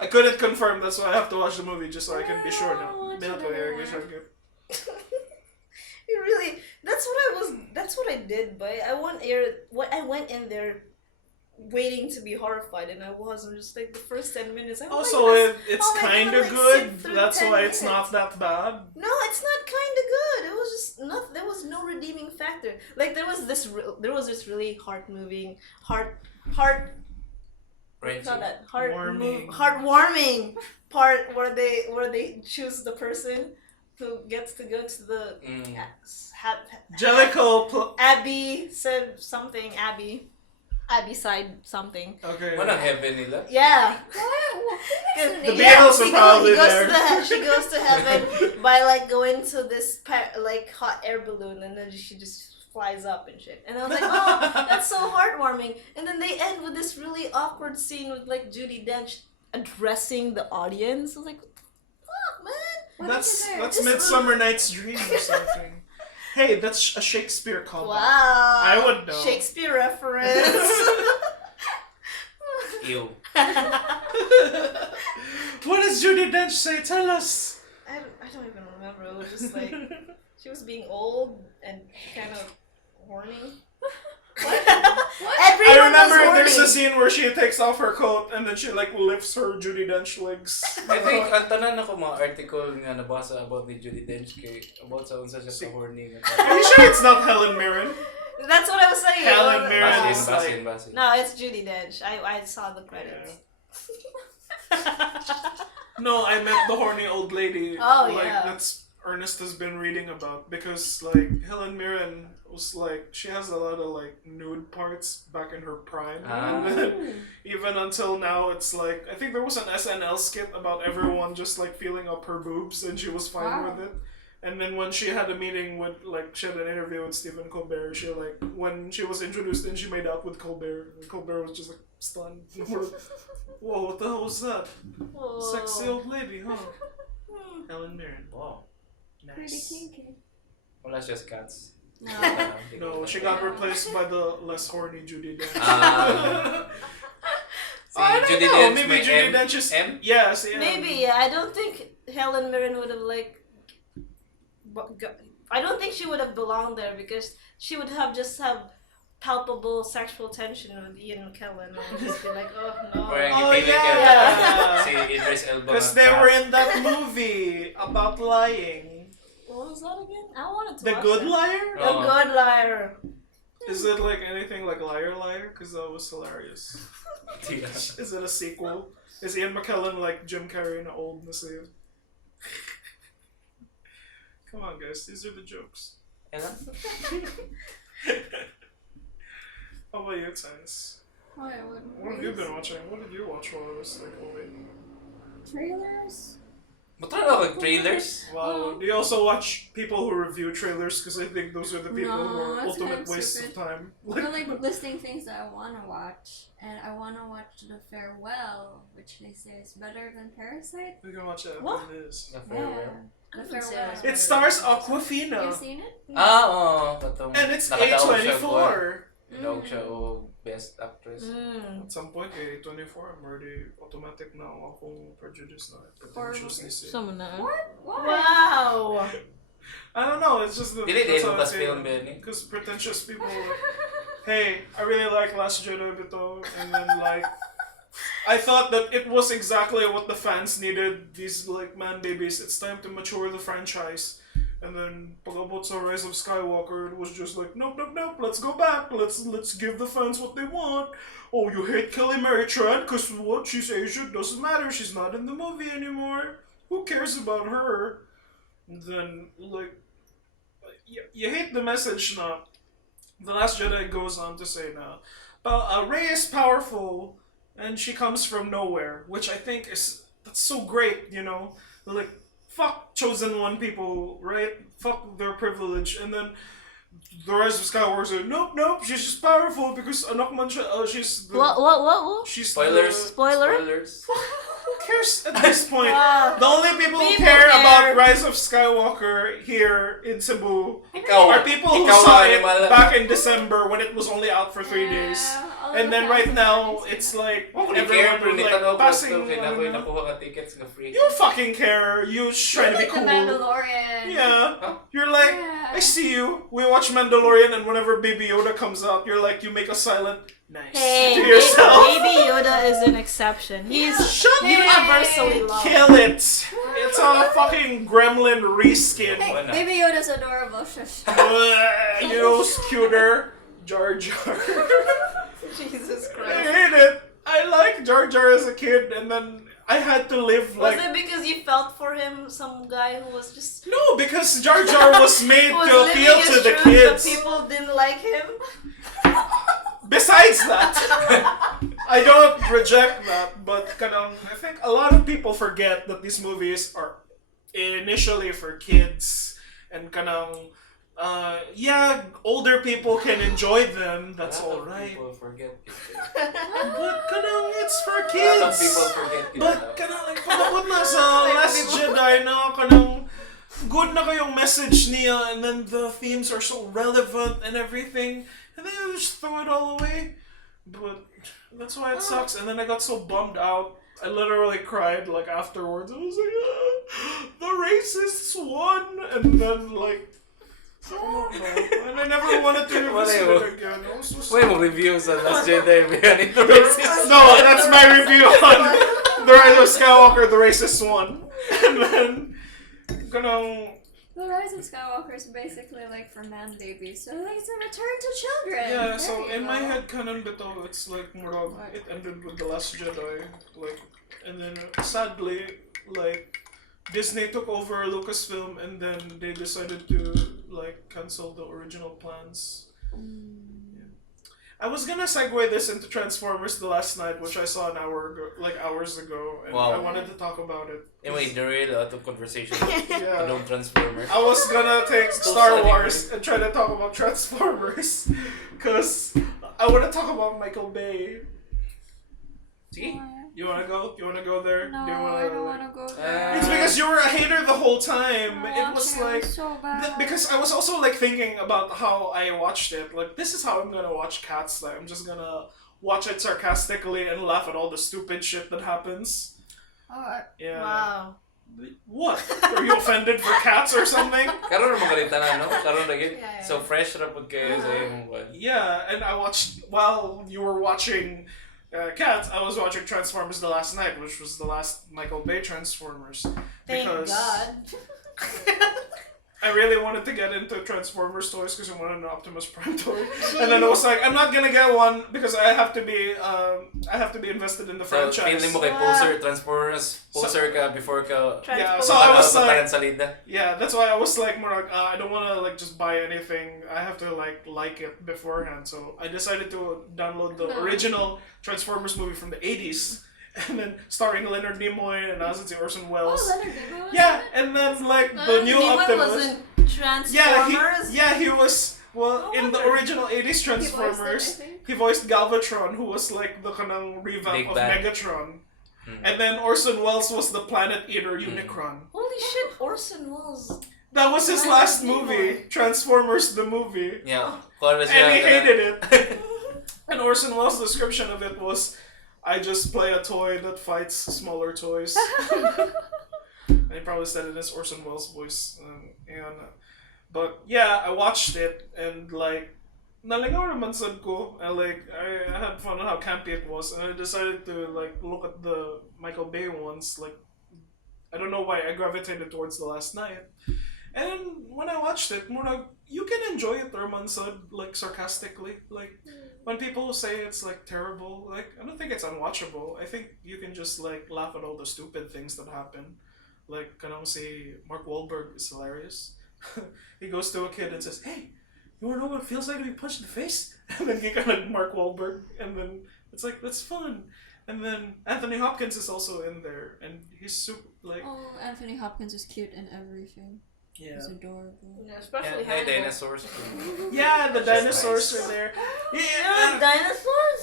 I couldn't confirm. That's why I have to watch the movie just so I can be sure now. Milk. You really. That's what I did. But I went in there waiting to be horrified, and I was. I'm just like the first 10 minutes. I'm Also, like, it's how am I kind gonna, of like, good. sit through That's 10 why it's minutes? not that bad. No, it's not kind of good. It was just not. There was no redeeming factor. Like there was this really heartwarming part where they choose the person who gets to go to the Jellicle. Abby said something. Abby side something. Okay. Walang heaven nila. Yeah. The Beatles are probably there. She goes to heaven by like going to this like hot air balloon, and then she just flies up and shit. And I was like, oh, that's so heartwarming. And then they end with this really awkward scene with like Judi Dench addressing the audience. I was like, fuck, man. That's Midsummer Night's Dream or something. Hey, that's a Shakespeare callback. Wow. I would know. Shakespeare reference. Ew. What does Judi Dench say? Tell us. I don't even remember. It was just like she was being old and kind of horny. I remember there's a scene where she takes off her coat and then she like lifts her Judi Dench legs. I think ang tanan ako mga article nga nabasa about ni Judi Dench kay about sa unsa siya ka horny nga. Are you sure it's not Helen Mirren? That's what I was saying. Helen Mirren is Basin. No, it's Judi Dench. I saw the credits. No, I meant the horny old lady. Oh, like, yeah. That's Ernest has been reading about because like Helen Mirren was like she has a lot of like nude parts back in her prime, and then, even until now it's like I think there was an SNL skit about everyone just like feeling up her boobs and she was fine with it. And then when she had a meeting with like she had an interview with Stephen Colbert, she like when she was introduced and she made out with Colbert, and Colbert was just like stunned. Whoa, what the hell was that? Whoa. Sexy old lady, huh? Helen Mirren. Wow. Pretty Nice. kinky. Well, that's just cats. No, she got replaced by the less horny Judi Dench. I don't Judi know. Dench, Maybe maybe Judi M? Dench is M? Yes, yeah. Maybe, yeah. I don't think Helen Mirren would have like. I don't think she would have belonged there because she would have just have palpable sexual tension with Ian McKellen and just be like, oh no. Oh, Si Idris Elba. Because they were in that movie about lying. What was that again? I wanted to The watch Good that. Liar? The Good Liar. Is it like anything like Liar Liar? Because that was hilarious. Yeah. Is it a sequel? Is Ian McKellen like Jim Carrey in old Nasir? Come on, guys, these are the jokes. How about you, Tens? Oh, I wouldn't. What have you been watching? What did you watch while I was like away? Trailers? Matara ako trailers. Wow. Do you also watch people who review trailers? Because I think those are the people who No, are that's ultimate kinda waste of stupid. time. I'm like listing things that I want to watch, and I want to watch The Farewell, which they say is better than Parasite. We can watch it. What? It is. The Farewell. The I wouldn't say Farewell. it's It stars Aquafina. You've seen it? Oo. Katong And it's nakadaog siya A24. Daog siya o best actress. At some point, A24, I'm already automatic na akong prejudice na. Pretentious ni si. Someone na. What? Why? Wow. I don't know, it's just the. Dili that's din how I pas say film it. ba ni? Because pretentious people like, hey, I really like Last Jedi bito, and then like, I thought that it was exactly what the fans needed. These like man babies. It's time to mature the franchise. And then pag-abot sa Rise of Skywalker, it was just like, nope, let's go back. Let's give the fans what they want. Oh, you hate Kelly Mary Tran because what? She's Asian. Doesn't matter. She's not in the movie anymore. Who cares about her? And then like, you hate the message na. The Last Jedi goes on to say na, Rey is powerful and she comes from nowhere, which I think that's so great, you know, like. Fuck Chosen One people, right? Fuck their privilege. And then the Rise of Skywalker said, nope, she's just powerful because anak man siya, she's the... What? She's Spoilers. Spoilers? Who cares at this point? Wow. The only people who People care care. about Rise of Skywalker here in Cebu Ikaw. are people who Ikaw saw ang it animal. back in December when it was only out for 3 days. And then right now, it's like everyone like passing. nakuha ka tickets nga free. You don't fucking care. You just try to be like cool. the Mandalorian. Yeah. Huh? You're like, Yeah. I see you. We watch Mandalorian, and whenever Baby Yoda comes out, you're like, you make a silent nice Hey, to yourself. Baby Yoda is an exception. He's Shut universally loved. Kill it. It's a fucking gremlin reskin. Hey, Why not? Baby Yoda's adorable. Shush. You know, cuter. Jar Jar. Jesus I Christ. hate it. I like Jar Jar as a kid, and then I had to live Was like. it because you felt for him, some guy who was just No, because Jar Jar was made was to living appeal his to the truth, kids. but people didn't like him? Besides that, I don't reject that, but I think a lot of people forget that these movies are initially for kids, and yeah, older people can enjoy them. That's A lot all of right. People forget it. But it's for Some kids. people forget it. But like pagabot na sa Last Jedi na good na kayong message niya, and then the themes are so relevant and everything, and then you just throw it all away. But that's why it sucks. And then I got so bummed out. I literally cried like afterwards. I was like, the racists won, and then like. I don't know. And I never wanted to revisit it again. I was so Wait, mo reviews on Last Jedi, Bayani, the racist. No, that's my review on The Rise of Skywalker, the racist one. And then, The Rise of Skywalker is basically like for man babies, so like it's a return to children. yeah, There so you in my go. head, canon bito, it's like more of, it ended with The Last Jedi, like, and then sadly, like, Disney took over Lucasfilm, and then they decided to like cancel the original plans. Yeah. I was gonna segue this into Transformers The Last Night, which I saw an hour ago, like hours ago, and Wow. I wanted to talk about it. Anyway, derail out of conversation. Yeah. About Transformers. I was gonna take Still Star studying, Wars and try to talk about Transformers, because I want to talk about Michael Bay. Sige. You wanna go? You wanna go there? No, Do you wanna, I don't want to go there. It's because you were a hater the whole time. No, It was actually, like so bad. because I was also like thinking about how I watched it. Like, this is how I'm gonna watch Cats. Like, I'm just gonna watch it sarcastically and laugh at all the stupid shit that happens. Yeah. Wow. What? Are you offended for cats or something? Karon mo kalitanan, no? Karon lagi. Yeah, yeah. So fresh ra pud kayo sa imong kwan. Yeah, and I watched while you were watching Cats. I was watching Transformers The Last Night, which was the last Michael Bay Transformers. Thank because God. I really wanted to get into Transformers toys because I wanted an Optimus Prime toy, and then I was like, I'm not gonna get one because I have to be invested in the So, franchise. feeling mo kay poser, Transformers, poser ka before ka Yeah, Transformers. so I was sa like, tanan salida. yeah, that's why I was like more like, I don't want to like just buy anything. I have to like it beforehand. So I decided to download the original Transformers movie from the 80s, and then starring Leonard Nimoy and Aziz Orson Welles. Oh, Leonard Nimoy. Yeah, and then like the new Nimoy Optimus. wasn't Yeah, Transformers. he was. Well, No in the wonder. original 80s Transformers, I think. he voiced Galvatron, who was like the kanang revamp Big of bad. Megatron. Hmm. And then Orson Welles was the Planet Eater Unicron. Holy shit, Orson Welles. That was his Leonard last movie, Transformers the movie. Yeah. Kuan ba And siya? he hated it. And Orson Welles' description of it was, I just play a toy that fights smaller toys. And he probably said it in his Orson Welles voice. But yeah, I watched it and like, nalingaw naman sad ko. I had fun on how campy it was, and I decided to like look at the Michael Bay ones. Like, I don't know why I gravitated towards The Last Night. And then when I watched it, more like, you can enjoy it, Raman said, like sarcastically. Like, when people say it's like terrible, like, I don't think it's unwatchable. I think you can just like laugh at all the stupid things that happen. Like, can I say Mark Wahlberg is hilarious. He goes to a kid and says, "Hey, you wanna know what it feels like to be punched in the face?" And then he kind of Mark Wahlberg, and then it's like, that's fun. And then Anthony Hopkins is also in there, and he's super like, Oh, Anthony Hopkins is cute in everything. yeah, He's adorable. Yeah, especially Yeah, hey, Hannibal. dinosaurs. yeah, the Just dinosaurs nice. are there. Yeah, Yeah, dinosaurs?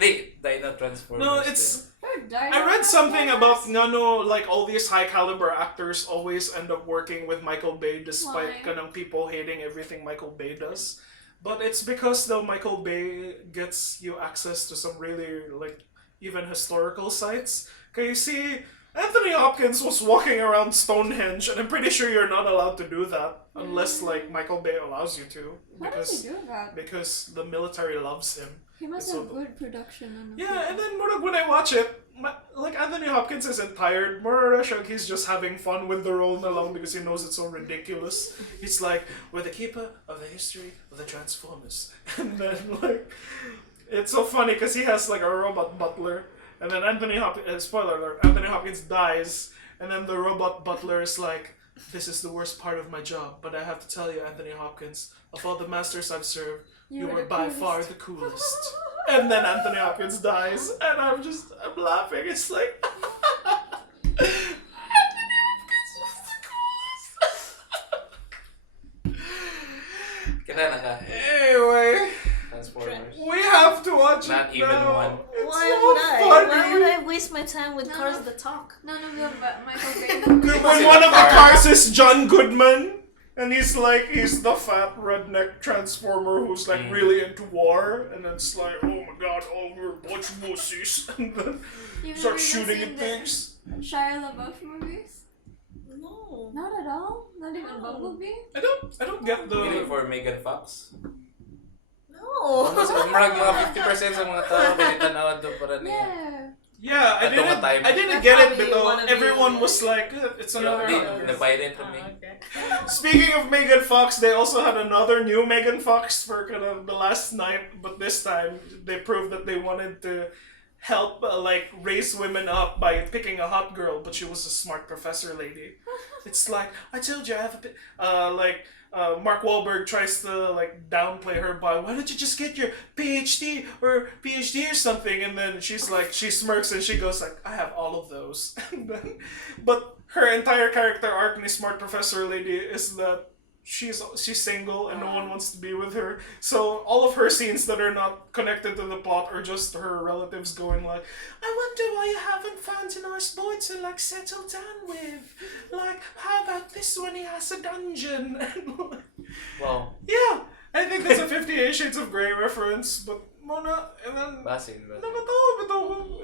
Di, Dino Transformers. no, it's. I I read something about like all these high caliber actors always end up working with Michael Bay despite Why? kanang people hating everything Michael Bay does. But it's because though Michael Bay gets you access to some really like even historical sites. Okay, you see, Anthony Hopkins was walking around Stonehenge, and I'm pretty sure you're not allowed to do that unless like Michael Bay allows you to, How does he do that? because the military loves him. He must It's have so- good production on the Yeah, and then when I watch it, like Anthony Hopkins isn't tired. More like he's just having fun with the role along because he knows it's so ridiculous. He's like, we're the keeper of the history of the Transformers. And then like, it's so funny because he has like a robot butler. And then Anthony Hopkins, spoiler alert, Anthony Hopkins dies. And then the robot butler is like, this is the worst part of my job. But I have to tell you, Anthony Hopkins, of all the masters I've served, you were the by coolest. far the coolest. And then Anthony Hopkins dies, and I'm laughing. It's like, Anthony Hopkins was the coolest. Kinana ka. Anyway, Transformers. we have to watch Not it even now. one. It's Why so would I? funny. Why would I waste my time with No, cars no. that talk? None of them but Michael Bay. When one of the cars is John Goodman, and he's the fat redneck transformer who's like really into war, and it's like, oh my god, oh, we're a bunch of wussies, and then You've start never shooting seen at the things. Shia LaBeouf movies? No. Not at all? Not even No. Bumblebee? I don't get Meaning the. for Megan Fox. No. Mas marag mga 50% sa mga tao pinitanawan doon para niya. Yeah. Yeah, I Ato nga time. didn't That's get it, probably but one of everyone the- was like, it's another. The pilot to Oh, me. okay. Speaking of Megan Fox, they also had another new Megan Fox for kind of the last night, but this time they proved that they wanted to help like raise women up by picking a hot girl, but she was a smart professor lady. It's like, I told you I have a bit Mark Wahlberg tries to like downplay her by, why don't you just get your PhD or something, and then she smirks and she goes like, I have all of those. And then, but her entire character arc in the smart professor lady is that she's single and no one wants to be with her. So all of her scenes that are not connected to the plot are just her relatives going like, I wonder why you haven't found a nice boy to like settle down with. Like, how about this one? He has a dungeon. And like, Wow. yeah, I think that's a 58 Shades of Grey reference. But Mona, and then Basin.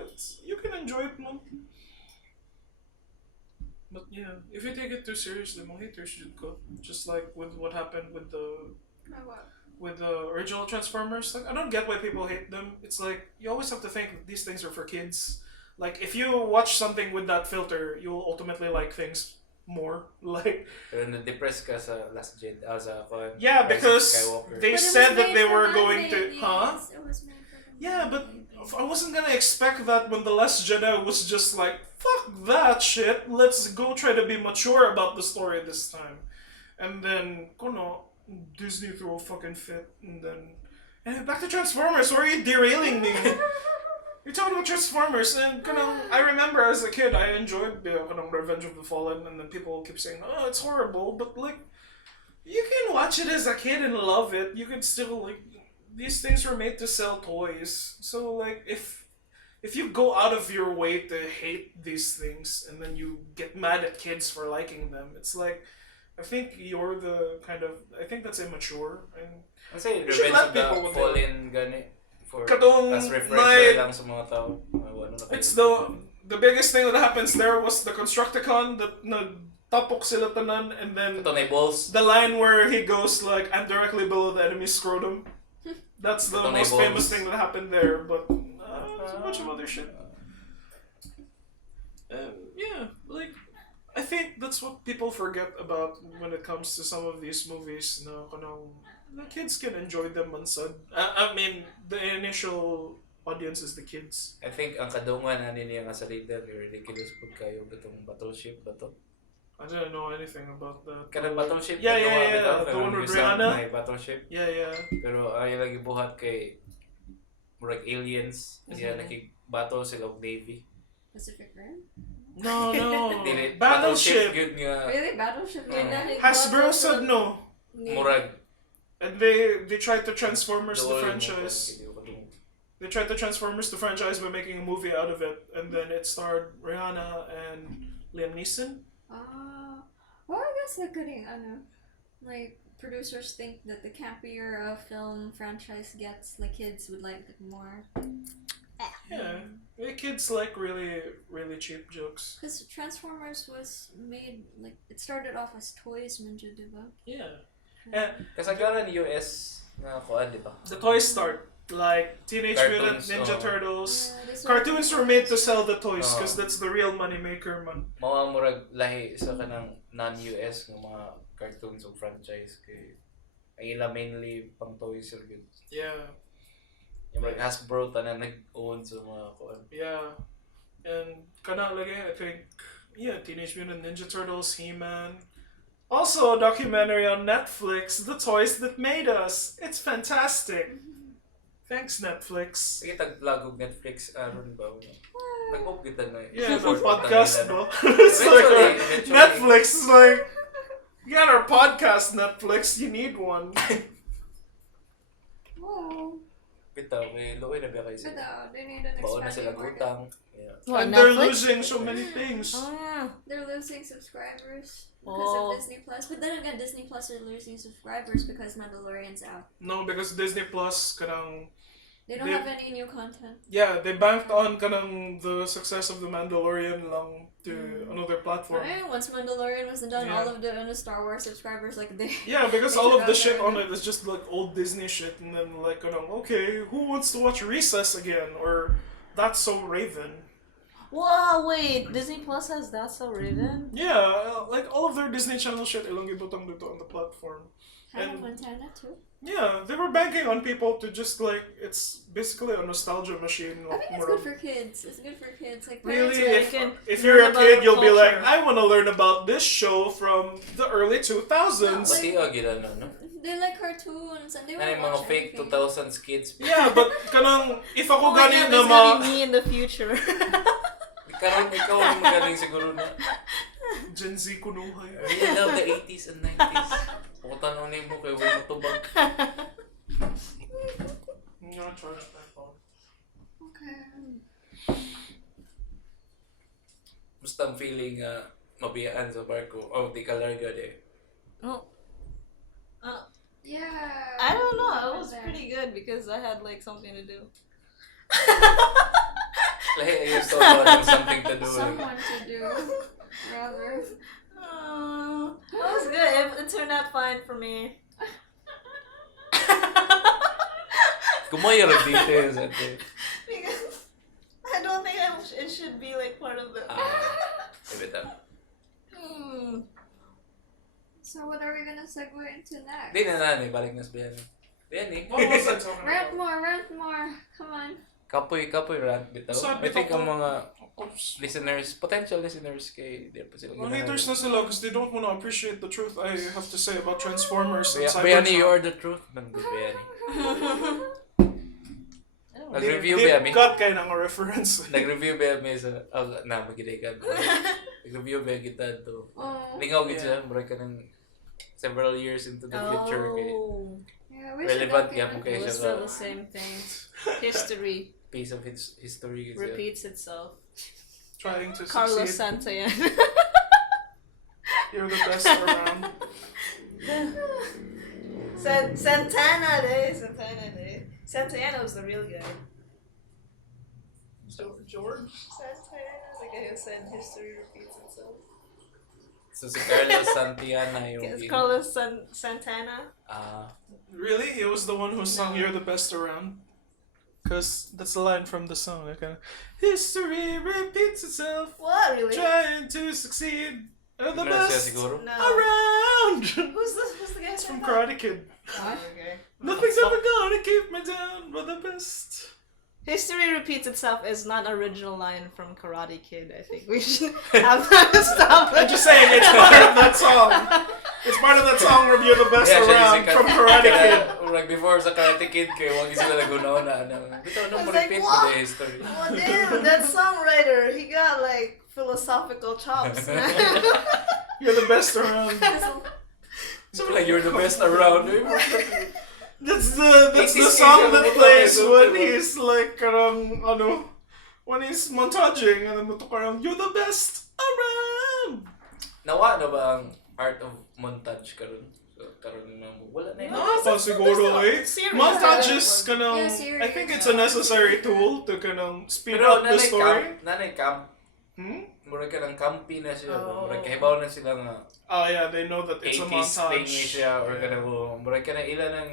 it's, you can enjoy it, man. But yeah, if you take it too seriously, mga haters should go. Just like with what happened with the original Transformers. Like, I don't get why people hate them. It's like, you always have to think that these things are for kids. Like, if you watch something with that filter, you'll ultimately like things more. Like, Pero na-depress ka sa Last Jedi, sa yeah, Rise of because Skywalker. they But it said was that made they for were man going to, babies. huh? It was made for the Yeah, man but babies. I wasn't gonna expect that when The Last Jedi was just like, fuck that shit, let's go try to be mature about the story this time. And then, Disney threw a fucking fit, and then... Anyway, back to Transformers, why are you derailing me? You're talking about Transformers, and I remember as a kid, I enjoyed the Revenge of the Fallen, and then people keep saying, oh, it's horrible, but like, you can watch it as a kid and love it. You can still, like, these things were made to sell toys. So, like, if you go out of your way to hate these things and then you get mad at kids for liking them, it's like, I think you're the kind of, I think that's immature. And Ang say, You should Revenge let of people the with Fallen gani. For Katong as refresher night- lang sa mga tao. Ano na it's kayo. the biggest thing that happens there was the Constructicon that nagtapok sila tanan, and then Ito na balls. the line where he goes like, I'm directly below the enemy's scrotum. That's the Ito na most balls. famous thing that happened there, but there's a bunch of other shit. Yeah, like, I think that's what people forget about when it comes to some of these movies. No, the kids can enjoy them mansad. I mean, the initial audience is the kids. I think ang kadungan ani niya nga sa leader, ridiculous pud kayo bitong battleship ba to? I didn't know anything about that. Kada battleship Yeah, na yeah, gawa yeah, bitaw, the pero one with minsan Rihanna? may battleship. Yeah, yeah. Pero ayaw lagi buhat kay murag aliens. Siya nakig-battle sila og Navy. Pacific Rim? No, no. Dili, Battleship. good nga Really? Battleship? Hasbro said no. murag And they tried to Transformers the dual mo franchise. ko, hindi ko They tried to Transformers the franchise by making a movie out of it, and then it starred Rihanna and Liam Neeson. Well, I guess they're getting, like, producers think that the campier a film franchise gets, like kids would like it more. Yeah, kids like really, really cheap jokes. Because Transformers was made, like, it started off as toys, manjo, diba? Yeah. Kasagaran US na kuan, di ba? The toys start like Teenage Mutant Cartoons, Ninja Turtles. Yeah, this Cartoons were made to sell the toys Oh. because that's the real money maker, man. Mga murag lahi sa kanang non-US nga mga cartoons o franchise kay ay ila mainly pang toys or good. Yeah, Yung like Hasbro tanan nag-own sa mga kuan. yeah. And kana lagi, I think, yeah, Teenage Mutant Ninja Turtles, He-Man. Also a documentary on Netflix, The Toys That Made Us. It's fantastic. Thanks, Netflix. Sige tag-vlog og Netflix aron ba? Nag-hook kita na. Yeah, the Short podcast, na nila. bro. It's like Eventually. Netflix is like, you got our podcast, Netflix. You need one. Whoa. Bitaw, kay luoy na ba kayo But sila? they need an Baon na sila expanding market. gutang. Yeah. What, And they're Netflix? losing so many things. Oh yeah. They're losing subscribers because Oh. of Disney Plus. But then again, Disney Plus are losing subscribers because Mandalorian's out. No, because Disney Plus kanang They don't They- have any new content. yeah, they banked on kanang the success of the Mandalorian lang to another platform. Right? Once Mandalorian was done, Yeah. all of the Star Wars subscribers, like, they... Yeah, because They all of took the out shit their- on it is just like old Disney shit, and then like kanang, okay, who wants to watch Recess again or That's So Raven? Whoa, wait. Disney Plus has That's So Raven? Yeah, like all of their Disney Channel shit ilang gibutang dito on the platform. Hannah And- Montana, too? Yeah, they were banking on people to just like, it's basically a nostalgia machine. I think it's more good of- for kids. It's good for kids. Like, Really, parents They can if you're a learn kid, about you'll be like, culture. I want to learn about this show from the early 2000s. Pati gila no. they like cartoons and they Ay want to mga watch fake anything. 2000s kids. Yeah, but kanang, if ako Oh my gani God, na that's ma... gonna be me in the future. Karon ikaw ang galing siguro na. Gen Z kunuhay. We love the 80s and 90s. Pukutan mo mo kay wala tubag. I'm gonna charge my phone. Okay. Basta ang feeling mabiyaan sa barko. Oh, di ka larga de. Oh. Yeah. I don't know. It was There. pretty good because I had like something to do. Lahi ayos to about something to do. Someone to do. Rather. That was good. It turned out fine for me. Kumayo rin details ate. Because I don't think it should be like part of the. Bitaw. So what are we gonna segue into next? Di na balik na sa Bayani. Bayani. What was I talking Rant about? more. Come on. Kapoy rant bitaw. Sabi I think ko- ang mga listeners, potential listeners kay di pa sila Well, ginawa. haters na sila because they don't want to appreciate the truth I have to say about Transformers and Bayani, you Cybertron. are the truth. Nang good Bayani. Nag-review Deep ba yami? cut kayo ng reference. Nag-review ba yami sa magigikan. Nag-review ba kita to. Oh. Lingaw gid siya, murag ka ng several years into the future kay Oh. Yeah, we relevant should gyapon It kay was siya still sa the same thing. History piece of history gid siya. repeats itself. Trying to Carlos succeed. Santayan. You're the best around. Santana Day. Santana was the real guy. George? Santana, the guy who said history repeats itself. So si Carlos Santiana yung It's Carlos Santana. Really? He was the one who sung You're the Best Around? Because that's the line from the song. Like, history repeats itself, What really? trying to succeed. You're the Ano siya best siguro? No. around. Who's the guy It's from saying that? Karate Kid. What? Okay. Nothing's ever gonna keep me down but the best. History repeats itself is not an original line from Karate Kid. I think we should have that established. I'm just saying, it's part of that song. It's part of that song where You're the Best Yeah, siya Around si from Karate Kid. Like before sa Karate Kid kay wag sila nagunauna na. Bitaw I no was mo like, repeat what? ko the history. Well, damn, that songwriter, he got like philosophical chops, man. You're the best around. So like you're the best around. That's the 80s song kid that yung plays butang, when diba? he's like when he's montaging and then mutok around, You're the best around. Nawa na ba ang art of montage karon? So, karon na wala na No, pa siguro eh. Series. Montages kanang Yeah, series. I think it's a necessary tool to kanang speed pero up the story. nanay camp mura ka ng campy na siya mura kahibaw na sila nga Oh yeah, they know that it's a 80s thing montage. siya or kana mo mura ka na ilan ng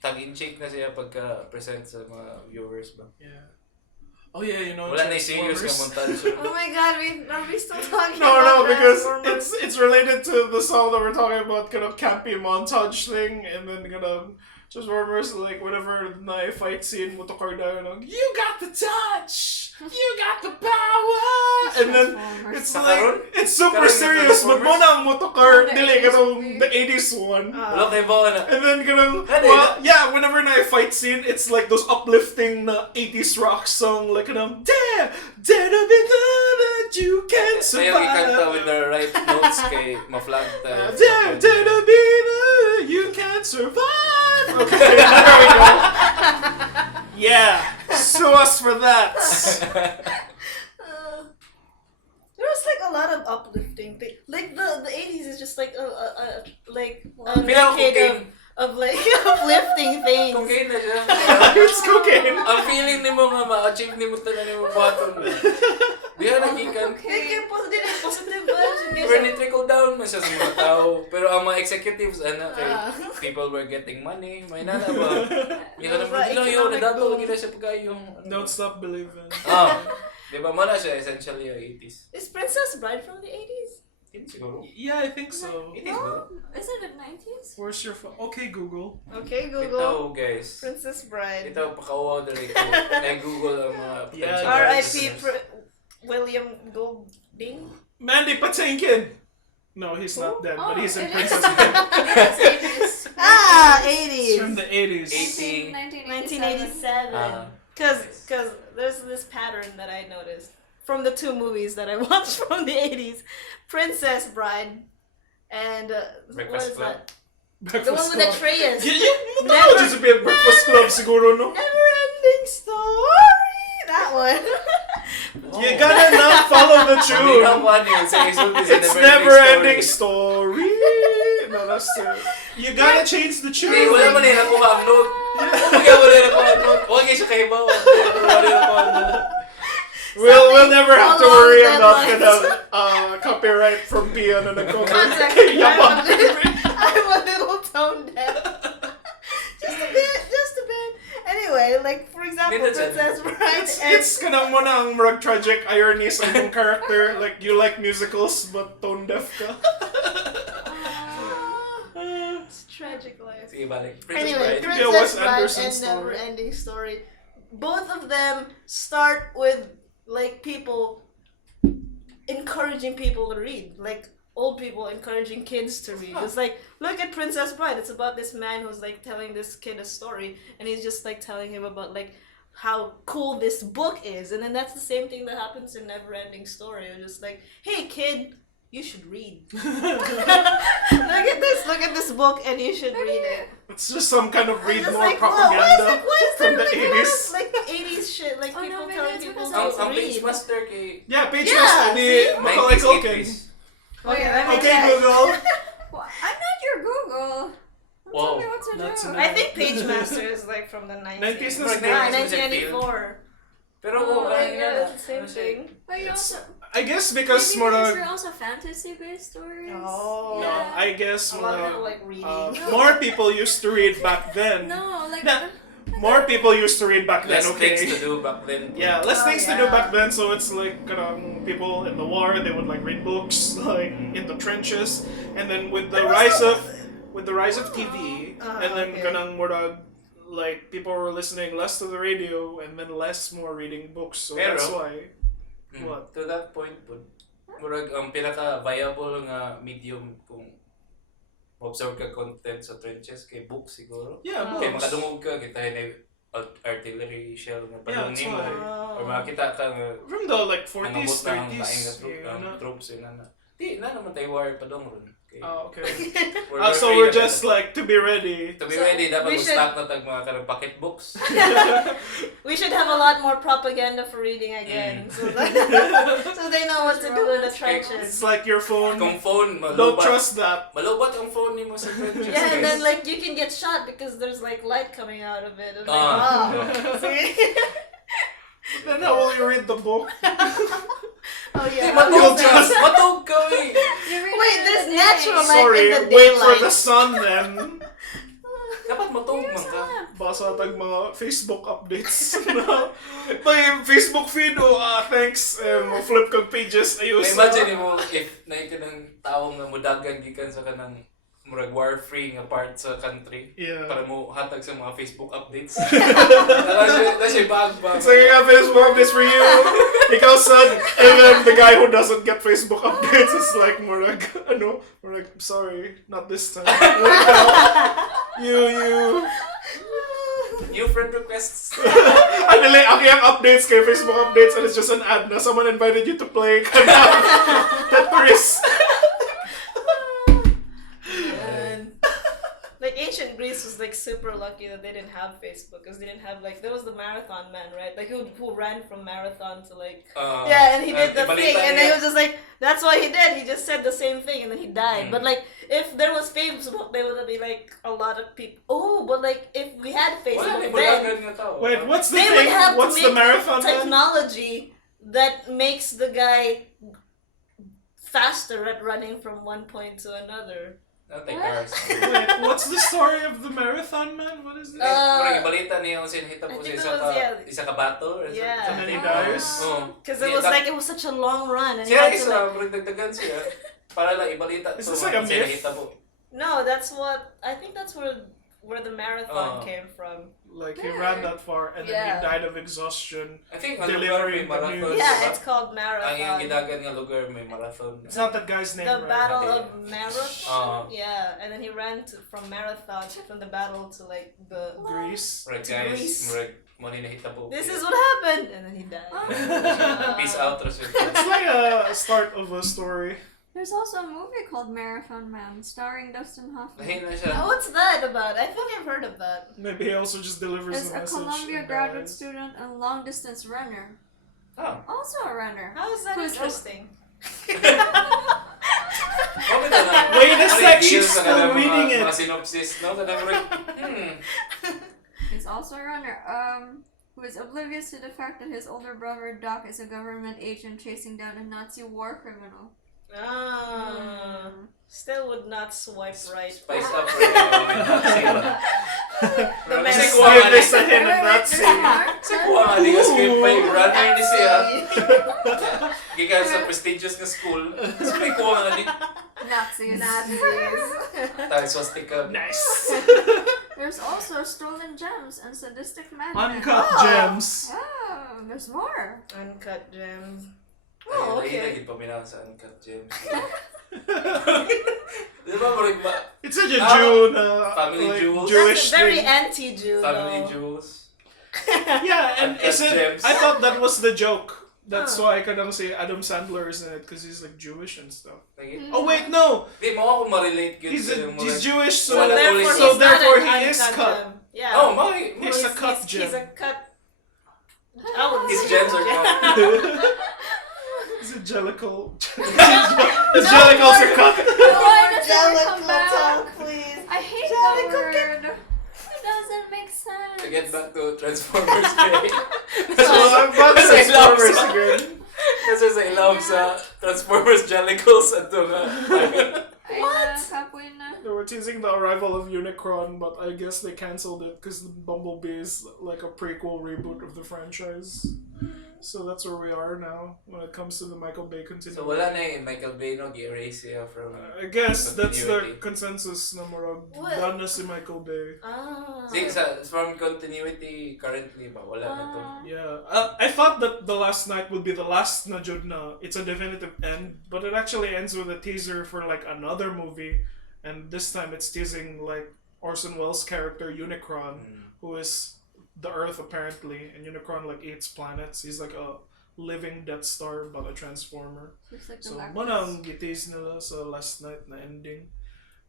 tag-in-check na siya pagka-present sa mga viewers ba. Yeah. Oh yeah, you know. Wala na serious nga Transformers. montage. Oh my god, are we still talking No, about because Transformers? it's related to the song that we're talking about, kind of campy montage thing, and then kind of Transformers, like whenever the fight scene, motokar na yun, you got the touch, you got the power, and then it's like it's super Karon na serious, but mo Transformers? na ang motokar, The dili 80s kanang movie. the 80s one. Wala kahibaw na. And then ganun, Ano well, yeah, whenever na fight scene, it's like those uplifting na 80s rock song, like kanang, dare to be good that you can Ayaw ikanta survive. with the right notes kay ma-flag tayo. Dare to be good, you can survive. Okay, there we go. Yeah, sue us for that. There was like a lot of uplifting things. Like the 80s is just like a Pila decade cocaine. of like uplifting things. Cocaine na siya. It's cocaine. Ang feeling ni mo nga ma-achieve ni mo tanan ni mo baton. Diya nagikan. Like positive vibes. When it trickle down man siya sa mga tao. Pero ang mga executives, kay people were getting money. May nana ba? Yung alam mo, yun, nadato lagi na siya pagkayong. Don't stop believing. Di ba, muna siya essentially yung 80s. Is Princess Bride from the 80s? Hindi siguro. Yeah, I think so. 80s ba? Is it the 90s? Where's your phone? Okay, Google. Okay, Ito Google. guys. Princess Bride. Ito, pakawaw na rin ko. Na-google ang mga Yeah. potential R.I.P. listeners. William Golding. Mandy Patinkin. No, he's not dead, but he's in it Princess is. Bride. It is 80s. Ah, It's from 80s. the 80s. 1987. 1987. Because there's this pattern that I noticed from the two movies that I watched from the 80s. Princess Bride and what Breakfast is Club. that? The one with Atreus. Never just be a Breakfast Club siguro, no? Never ending story. That one. You gotta not follow the Ang tune. one yun sa isulti sa It's never ending story. No, that's you gotta change the tune. Hindi, wala man eh, nakuha ang note. Kaya wala nakuha ang note. Huwag kayo siya kahibaw. Wala nakuha ang note. We'll never have to along worry that about lines. copyright from Pia na nag-cover. Context. Kay Yabang. I'm a little tone deaf. Just a bit. Anyway, like for example, Hindi, that's it. Princess Bride. It's kanang mo na ang murag tragic irony sa imong character. Like, you like musicals, but tone deaf ka. It's tragic life. Sige, balik. Princess Anyway, Bride. Could be a Wes Princess Bride Anderson and story. Never Ending Story. Both of them start with like people encouraging people to read, like old people encouraging kids to read. It's like, look at Princess Bride. It's about this man who's like telling this kid a story, and he's just like telling him about like how cool this book is, and then that's the same thing that happens in Never Ending Story. It's just like, hey kid, you should read. Look at this book, and you should read it. It's just some kind of read Just more like, propaganda why is from there the like, a lot 80s. of, like 80s shit, like Oh, people no, maybe telling it's people because to Ang read. page master kay Yeah, page Yeah, master see? ni Macaulay 90s, Culkin. 80s. Okay, let me Okay, check. Google. Well, I'm not your Google. Don't Wow. tell me what to Not do. tonight. I think Page Master is like from the 90s. 90s na Like sila. 1994. Pero Oh, kung like, yeah, ano it's the same thing. But you It's- also I guess because maybe because more they're also fantasy-based stories. Oh. no, Yeah. I guess A lot of people like reading. more people used to read back then. No, like Nah. More people used to read back then, less okay? things to do back then. Yeah, less Oh, things to do yeah. back then, so it's like people in the war, they would like read books like in the trenches, and then with the rise of TV, and then okay. kanang murag like people were listening less to the radio and then less more reading books, so Pero- that's why. What? To that point po, murag ang pinaka-viable nga medium kung observe ka content sa trenches kay book siguro. Yeah, Kay books. makadungog ka, kita na artillery shell nga Yeah, padung that's nimo. why. Or makita ka nga From the like nangabot 40s, na ang 30s, laing nga yeah, troops yun na. Di na naman tayo wire pa dong ron. Okay. Oh, okay. So free we're na just tayo. like to be ready. To be So, ready, dapat we mag-stock na tag mga kanang pocketbooks. We should have a lot more propaganda for reading again, so they know what to do in the trenches. It's like your phone. Kung phone, Don't malubat. trust that. Malubat ang phone ni mo sa trenches. Yeah, and guys. then like you can get shot because there's like light coming out of it. I'm like, Ah. see? Then how will you read the book? Oh Di, yeah. matog You'll ka! just- Matog ka, eh! Wait, there's natural light Sorry, in the wait for daylight. the sun then. Dapat matog man ka. Basa tag mga Facebook updates. May Facebook feed thanks. Flip kag pages. Ayos. Imagine mo if naik ka ng taong nga mudagan gikan sa kanang murag war-free nga part sa country Yeah. para mo hatag sa mga Facebook updates. That's your bag. So you got Facebook updates for you. Ikaw sad. And then the guy who doesn't get Facebook updates is like more like, sorry, not this time. You. New friend requests. Ano lang, ako yung updates kay Facebook updates and it's just an ad na someone invited you to play Tetris. Like ancient Greece was like super lucky that they didn't have Facebook because they didn't have like there was the marathon man, right? Like who ran from marathon to like yeah, and he did the thing and then he was just like that's what he did. He just said the same thing and then he died. But like if there was Facebook, there would be like a lot of people. Oh, but like if we had Facebook, then Wait, what's the they thing? would have What's to the make marathon man? technology that makes the guy faster at running from one point to another. Nothing cars. Wait, what's the story of the marathon man? What is this? Parang ibalita niya kung sinahita I po think sa it was, yeah. isa ka bato or Yeah. something. And then he dies? Oh. Because it was like it was such a long run and he Siya had to like, isa, parang dagdagan siya. Para lang ibalita Is to this like a mga myth? sinahita po. no, that's what I think that's where the marathon Oh. came from. Like he ran that far and then Yeah. he died of exhaustion. I think ang lugar Delivering may marathon. the news. Yeah, diba? it's called Ang yung marathon. gidagan nga lugar may marathon. It's not that guy's name, The right? Battle Yeah. of Marathon. Yeah, and then he ran from marathon from the battle to like the. Greece. Murag Greece. guys, murag mo ni nahita po. This is what happened, and then he died. Peace out, Rasul. It's like a start of a story. There's also a movie called Marathon Man starring Dustin Hoffman. Nahin na siya. Oh, what's that about? I think I've heard of that. Maybe he also just delivers It's the a message. Columbia and graduate dies. student and long distance runner. Oh. Also a runner. How is that Who's interesting? Wait a sec, she's still reading it. Mga synopsis, no? Kada murag, He's also a runner. Who is oblivious to the fact that his older brother Doc is a government agent chasing down a Nazi war criminal. Still would not swipe right. Spice up rin yung may Nazi. The Kasi mess. kuha nga There's a ni- hint of that There's a scene. mark. kasi kuha nga ni nga script pa yung runner ni siya. Gikan sa prestigious na school. Kasi may kuha nga ni Nazis. tayo swastika. Nice. There's also stolen gems and sadistic madmen. Uncut gems. Oh, there's more. Uncut gems. Oh, Oh, okay. okay. Ay, paminaw sa Uncut Gems. Di ba, parang It's such a Jew Family like, jewels. Jewish That's a very thing. anti-Jew, Family though. Jewels. Yeah, and Uncut is it? gems. I thought that was the joke. That's Huh. why I couldn't say Adam Sandler is in it because he's like Jewish and stuff. Like, Oh wait, no, di mo ako ma-relate yun he's sa mga- he's Jewish, so Wala Therefore, tuloy he's sa- not therefore an he is uncut cut. gem. Yeah. Oh, my! He's a cut He's gem. a cut. I wouldn't His say gems are gem. cut. He's a jellicle. His jellicles are cut. Why does it come Jellicle back? talk, please. I hate Jellicle that word. It doesn't make sense. To get back to Transformers Day. So I'm about to say Transformers again. Kasi sa ilaw sa Transformers Jellicles at ito nga. What? Kapoy na. They were teasing the arrival of Unicron, but I guess they cancelled it because Bumblebee is like a prequel reboot of the franchise. So that's where we are now when it comes to the Michael Bay continuity. So wala na yung Michael Bay no, gi-erase siya from... I guess that's the Continuity. consensus na murag What? done na si Michael Bay. Ah. Sige, from continuity currently ba? Wala na to. Yeah, I thought that the last night would be the last na jud na it's a definitive end, but it actually ends with a teaser for like another movie, and this time it's teasing like Orson Welles' character Unicron, who is the Earth apparently, and Unicron like eats planets. He's like a living Death Star about a Transformer. Looks like So, Galactus. manang gitis nila sa last night na ending.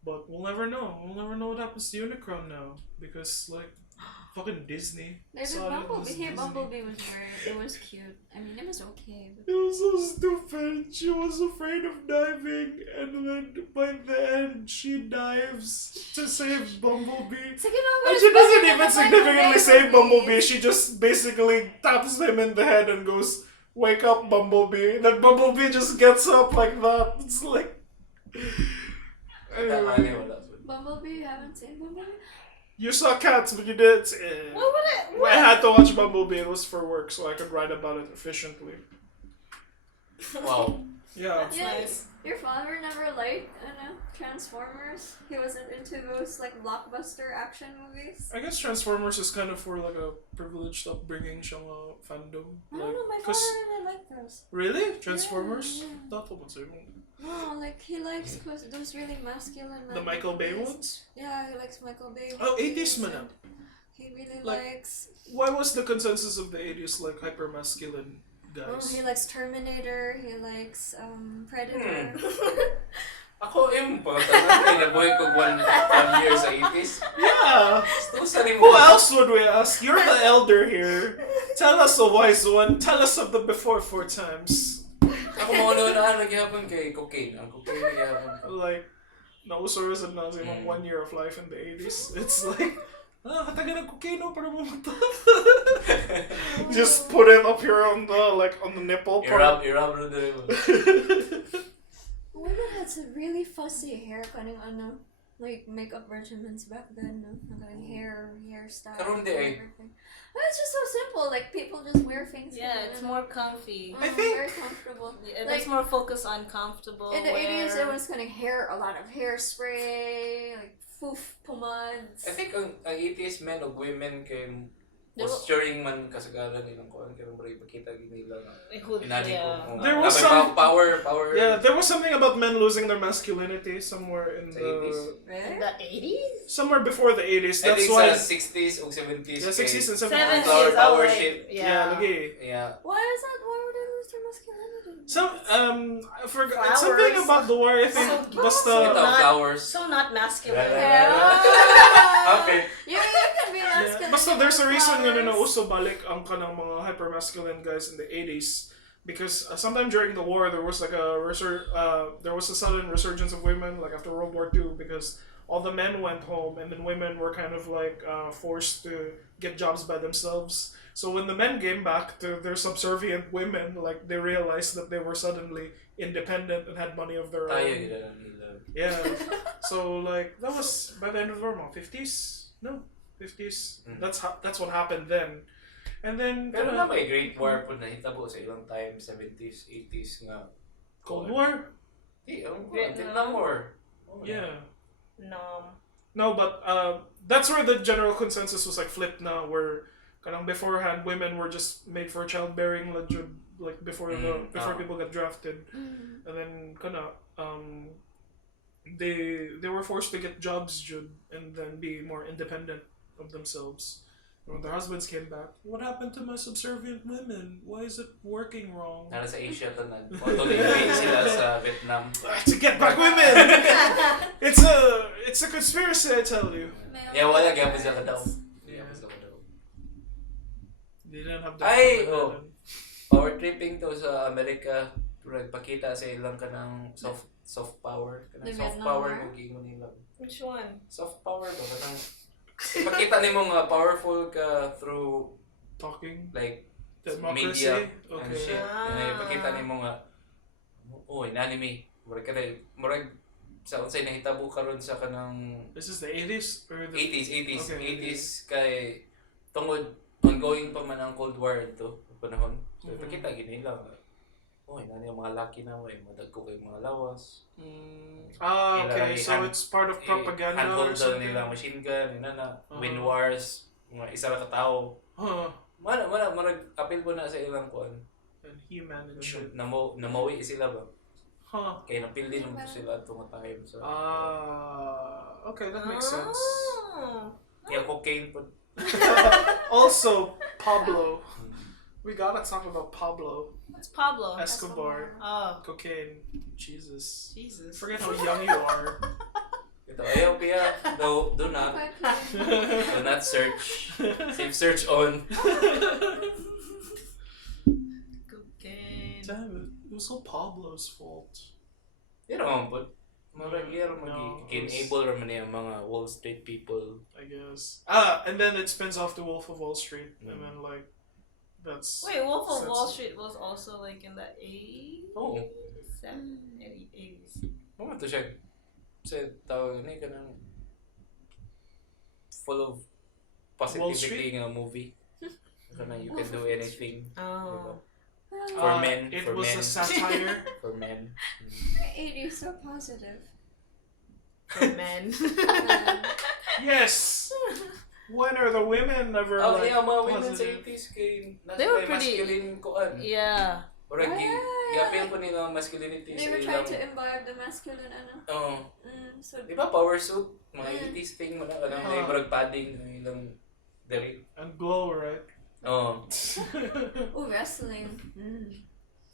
But we'll never know. We'll never know what happens to Unicron now. Because, like, fucking Disney. There's a Saw it was Bumblebee. Hey, Disney. Bumblebee was weird. It was cute. I mean, it was okay. But... It was so stupid. She was afraid of diving, and then by the end, she dives to save Bumblebee. Sige na, And she doesn't even significantly save Bumblebee. She just basically taps him in the head and goes, "Wake up, Bumblebee." Then Bumblebee just gets up like that. It's like. Anyway. Bumblebee, you haven't seen Bumblebee? You saw Cats, but you did. What would it? I had to watch Bumblebee. It was for work, so I could write about it efficiently. Wow. Yeah. Yeah, Nice. your father never liked Transformers. He wasn't into those like blockbuster action movies. I guess Transformers is kind of for like a privileged upbringing siyang fandom. I don't know, my father really liked those. Really? Transformers? Yeah. That's what I'm No, like he likes those really masculine. The Michael Bay ones? Yeah, he likes Michael Bay. Oh, 80s movies, man. and He really Like- likes. Why was the consensus of the 80s like hyper masculine Oh, guys? he likes Terminator. He likes Predator. Ako yung pagkatangan kay nabuhay ko one year sa 80s. Yeah. Gusto ni Who mo. else would we ask? You're the elder here. Tell us a wise one. Tell us of the before 4 times. Ako mauna-unahan naghihapon kay cocaine. Ang cocaine naghihapon. Like, nausuras na sa imong 1 year of life in the 80s. It's like, kataga ng cocaine para mamata. Just put it up here on the nipple part. Irab rin din mo. Women had some really fussy hair, cutting like makeup regimens back then. No, like hairstyle. Karon di ay. everything. It's just so simple. Like people just wear things. Yeah, it's more comfy. I think- very comfortable. Yeah, Like- there's more focus on comfortable. In the 80s, wear. it was kind of a lot of hairspray, like foof pomades. I think ang 80s men o women kay They were- posturing man kasagalan ilang kuan kay mo ipakita gid nila nga inani ko. There was some- power. Yeah, there was something about men losing their masculinity somewhere in Sa the 80s? In Really? the 80s? somewhere before the 80s. I That's think why. sa 60s o 70s. Yeah, 60s and 70s. 70s. Power oh, like, shit. Yeah, lagi. Yeah. Why is that? Why would they lose their masculinity? I forgot Flowers. something about the war. I think So- basta Ito, not- flowers. So not masculine. Okay. You can be yeah, masculine. basta there's a reason nga na flowers. nauso balik ang kanang mga hyper masculine guys in the 80s because sometime during the war there was like there was a sudden resurgence of women like after World War II because all the men went home and then women were kind of like forced to get jobs by themselves. So when the men came back to their subservient women, like they realized that they were suddenly independent and had money of their Tayo own. gid lang nila. Yeah. So like that was by the end of the war, 50s? No, 50s. Mm. That's what happened then. And then Pero na may Great War po nahitabo sa ilang time 70s, 80s nga. Cold War? Vietnam War. Oh, Yeah. No. No, but that's where the general consensus was like flipped now, where kanang beforehand women were just made for childbearing like before people got drafted, Mm. and then they were forced to get jobs and then be more independent of themselves. When their husbands came back, what happened to my subservient women? Why is it working wrong? Nara sa Asia tanan. Auto-invade sila sa Vietnam. To get back women. It's a conspiracy, I tell you. Yeah, wala gyapon sila daw. Yeah, mas daw. They didn't have Ay, that. oh. Power tripping to sa Amerika. Nagpakita sa ilang kanang soft power. The Kanang soft Vietnam power War? ng gingon nila. Which one? Soft power ba? Kanang ipakita nimo nga powerful ka through Talking. like Democracy. media and Okay. shit. Ah. And ipakita nimo nga inanime. Murag sa unsay nahitabo karon sa kanang This is the 80s or the 80s Okay. 80s kay tungod ongoing pa man ang Cold War ito panahon. So Mhm. ipakita gid nila nga nani ang mga laki na madagko kay mga lawas. okay. So it's part of propaganda or Handhold daw something. nila machine gun, inana, Uh-huh. wind wars, mga isa ra ka tawo. Huh. Marag apil po na sa ilang kuan. And humanity. Shoot, namawi sila ba? Huh. Kaya napildi naman sila itong time. So, Okay, that makes sense. Oh. yeah, cocaine po. Also, Pablo. We gotta talk about Pablo It's Pablo. Escobar. Oh, Cocaine. Jesus. Jesus. Forget how young you are. Ito, ayaw Pia. No, do not. Do not search. Save search on. Cocaine. Damn it. It was all Pablo's fault. Yan naman po. Marag yan No, enable raman niya ang mga Wall Street people. I guess. And then it spins off to Wolf of Wall Street. And then, like, that's... Wait, Wolf of Wall that's- Street was also like in the 80s? Oo. 80s. Ano to siya? Kasi tawag na ka ng full of Wall Street? positivity nga movie. Kana you can do anything. Oh. For men. It For was men. a satire. For men. 80s so positive. For men. Yes! When are the women ever Oh like, yeah, mga women sa positive? 80s kay They were pretty- masculine koan. Yeah. Or Right. i-appeal po nila ang masculinity They sa were ilang... trying to imbibe the masculine, ano. Oo. So, Di ba power suit? Mga 80s thing mo na. May parang padding ng ilang dali. And glow, right? Oo. oh, wrestling.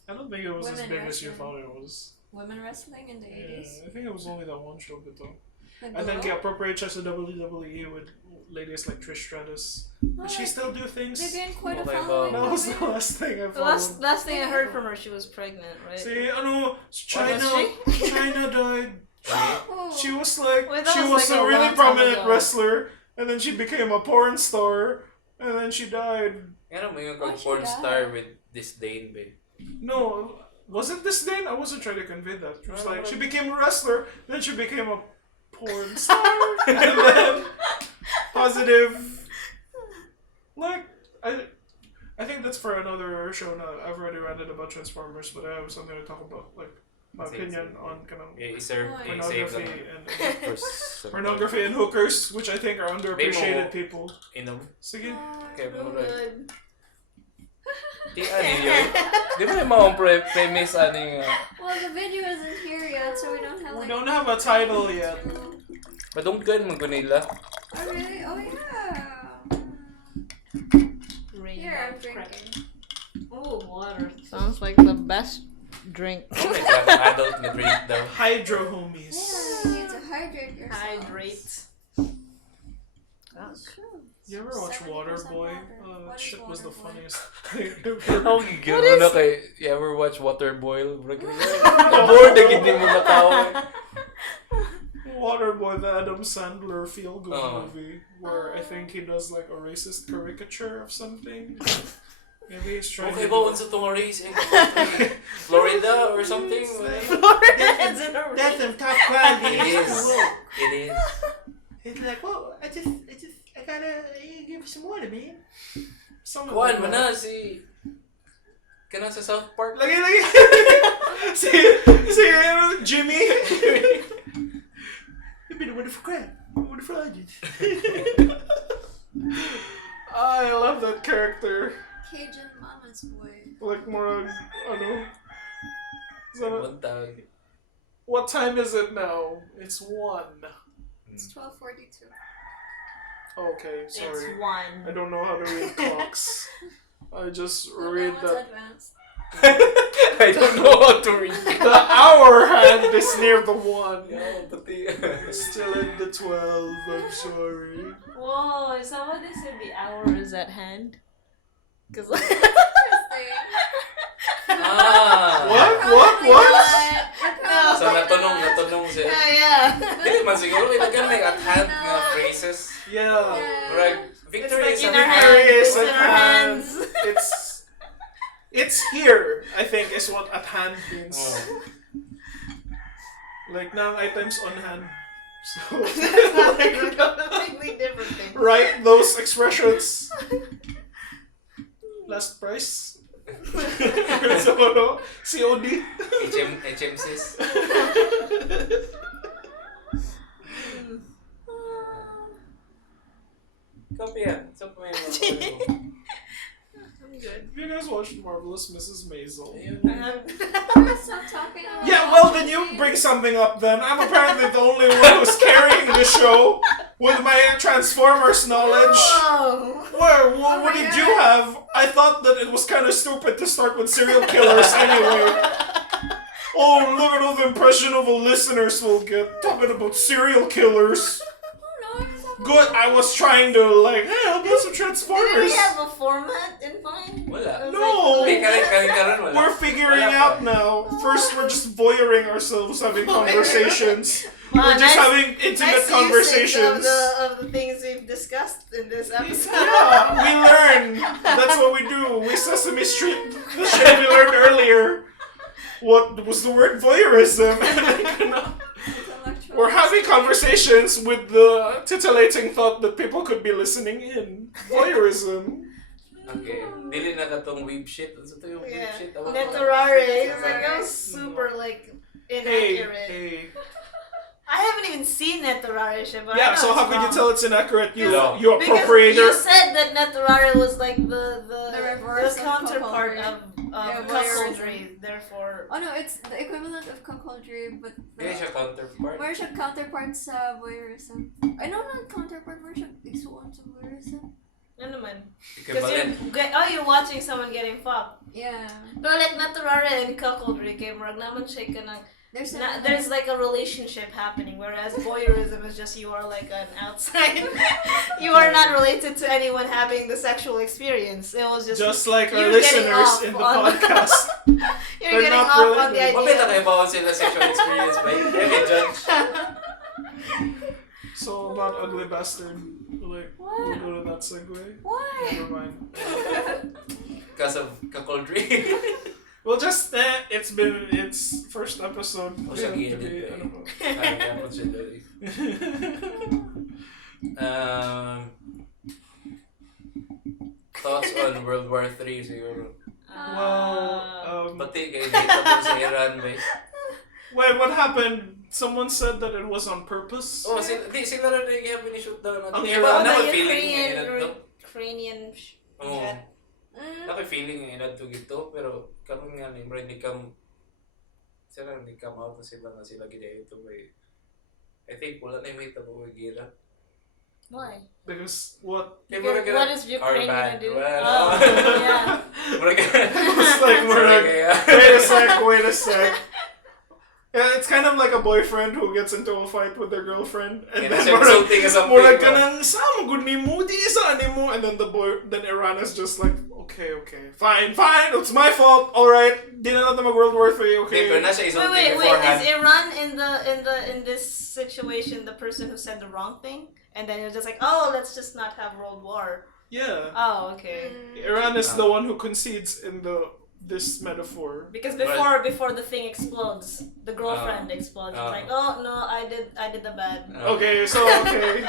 I don't think it was as Women big as you wrestling. thought it was. Women wrestling in the 80s. Yeah, I think it was only that one show, but though. The And then Glow. get appropriate just to WWE with ladies like Trish Stratus. Oh, Does she like, still do things? They gained quite a Okay, following. That was the don't they? last thing I The last, followed. last thing I heard from her, she was pregnant, right? See, ano, China, she? China died. Oh. She was like, Wait, that she was was like a a really long time prominent ago. wrestler, and then she became a porn star, and then she died. Yan ang mga Oh, she porn died. star with disdain, babe. No, wasn't this then? I wasn't trying to convey that. It was like, she became a wrestler, then she became a porn star, and then positive. Like, I think that's for another show now. I've already ranted about Transformers, but I have something to talk about, like, my Say- opinion say- on kind of I-serve, Oh, i-save pornography lang. and For some pornography and hookers, which I think are underappreciated Demo. people. Inom. Sige. Okay, Real mura. good. Di ano yun? Di ba yung mga premise aning... Well, the video isn't here yet, so we don't have We like. don't have a title yet. Madunggan mo nila. Oh really? Oh yeah. Here, I'm drinking. Oh, water. Sounds like the best drink. Oh my God, adult na drink daw. Hydro homies. Yeah, you need to hydrate yourself. Hydrate. That's true. You ever watch 70% Waterboy? water. What That is shit was the Waterboy? funniest thing ever. Ang gano'n na kay... You ever watch Waterboil? Bored na gindi mo matawa. Waterboy, the Adam Sandler feel-good Oh. movie, where I think he does like a racist caricature of something. Maybe he's trying Okay to ba, do- unsa itong race? Florida or something? Florida's in a That's race. some top quality. It is. It is. It's like, well, I gotta give you some water, man. Some of Kuhan them mo na si... Kana sa South Park. Lagi. si Jimmy. You've been a wonderful crab. Wonderful agent. I love that character. Cajun Mama's boy. Like more, ano. Is that a- Buntag. what time is it now? It's 1. It's 12:42. Okay, sorry. It's one. I don't know how to read clocks. I just Well, read that one's that advanced. I don't know how to read. the hour hand is near the 1. Yeah, pati. It's still at the 12, I'm sorry. Whoa, somebody said the hour is at hand. Cause Interesting. Ah. What? Probably What? not. You're So probably natunong siya. yeah. Hindi man siguro may tagan may at hand nga phrases. Yeah. Right. Victory It's is like in a our Victory hands. is It's in at our hand. hands. It's here, I think, is what at hand means. Oh. Like, now items on hand. So, It's a completely different thing. write those expressions. Last price. So, no? COD. HMCs. Copy yan. So, may mga I'm good. Have you guys watched Marvelous Mrs. Maisel? Stop talking about Yeah, well, then you bring something up then. I'm apparently the only one who's carrying the show with my Transformers knowledge. Whoa. Where? Oh What my did God. you have? I thought that it was kind of stupid to start with serial killers anyway. Oh, look at all the impressionable listeners we'll get talking about serial killers. Oh no, it's not Good, I was trying to like, hey, I'll get some Did Transformers. we have a format in mind? Wala. No. May karin wala. We're figuring Wala out pa. now. First, we're just voyeuring ourselves, having conversations. Wow, We're just nice- having intimate nice conversations. usage of the things we've discussed in this episode. Yeah, we learn. That's what we do. We Sesame Street the shit we learned earlier. What was the word voyeurism? intellectual. We're having conversations with the titillating thought that people could be listening in. Voyeurism. Okay. Dili na katong weeb shit. Ano to yung weeb Yeah. shit? Tawag ko. Netorare. It's like that was super like inaccurate. Hey. I haven't even seen Netorare shit, but I Yeah, know so it's how could you wrong. tell it's inaccurate? You Yeah. you Because appropriator. you said that Netorare was like the reverse of counterpart cuckoldry. of Yeah, cuckoldry. Therefore, Oh no, it's the equivalent of cuckoldry, but Dili siya counterpart. where siya counterpart sa voyeurism? I know not counterpart, where siya igsuon sa voyeurism? ano naman? Because Equivalent. you're watching someone getting fucked. Yeah. But like Netorare and cuckoldry, kay murag naman siya ka ng there's like a relationship happening, whereas voyeurism is just you are like an outside. You are not related to anyone having the sexual experience. It was just Just like our you getting listeners off in the on- podcast. you're They're getting not off on the related. Mabita idea. kayo bawal sila sexual experience ba? Every judge. So about ugly bastard. Like What? we'll go to that segue. Why? Never mind. Because of cuckoldry. Well, just it's been its first episode. O siya Yeah, gilid to be- eh. ano ba? Ay, kapon siya dali. Thoughts on World War III siguro. Well, Pati kayo dito po sa Iran ba? wait, what happened? Someone said that it was on purpose. Oh, sila rin nag-ihapon ni shoot down Ang natin. Iran? Ako the feeling nga Ukrainian, inad to. Ukrainian Oo. jet. Ako feeling nga inad to gito. Pero karon nga ni Bro, hindi kam out na sila nga sila gina ito ba eh. I think wala na yung may tabo gira. Why? Because what? Because what is Ukraine gonna do? Well, Oh, yeah. It's like wait a sec. Yeah, it's kind of like a boyfriend who gets into a fight with their girlfriend, and And then that's insulting or something. more like kanang sama good ni mo, di isa ni mo, and then then Iran is just like, okay, fine, it's my fault, all right, di na natin mag World War III, okay. Pero na siya insulting Wait. beforehand. Is Iran in this situation the person who said the wrong thing, and then you're just like, oh, let's just not have World War? Yeah, Oh, okay. Iran is the one who concedes in this metaphor. Because before the thing explodes, the girlfriend explodes. It's Oh. like, oh no, I did the bad. Okay, so okay,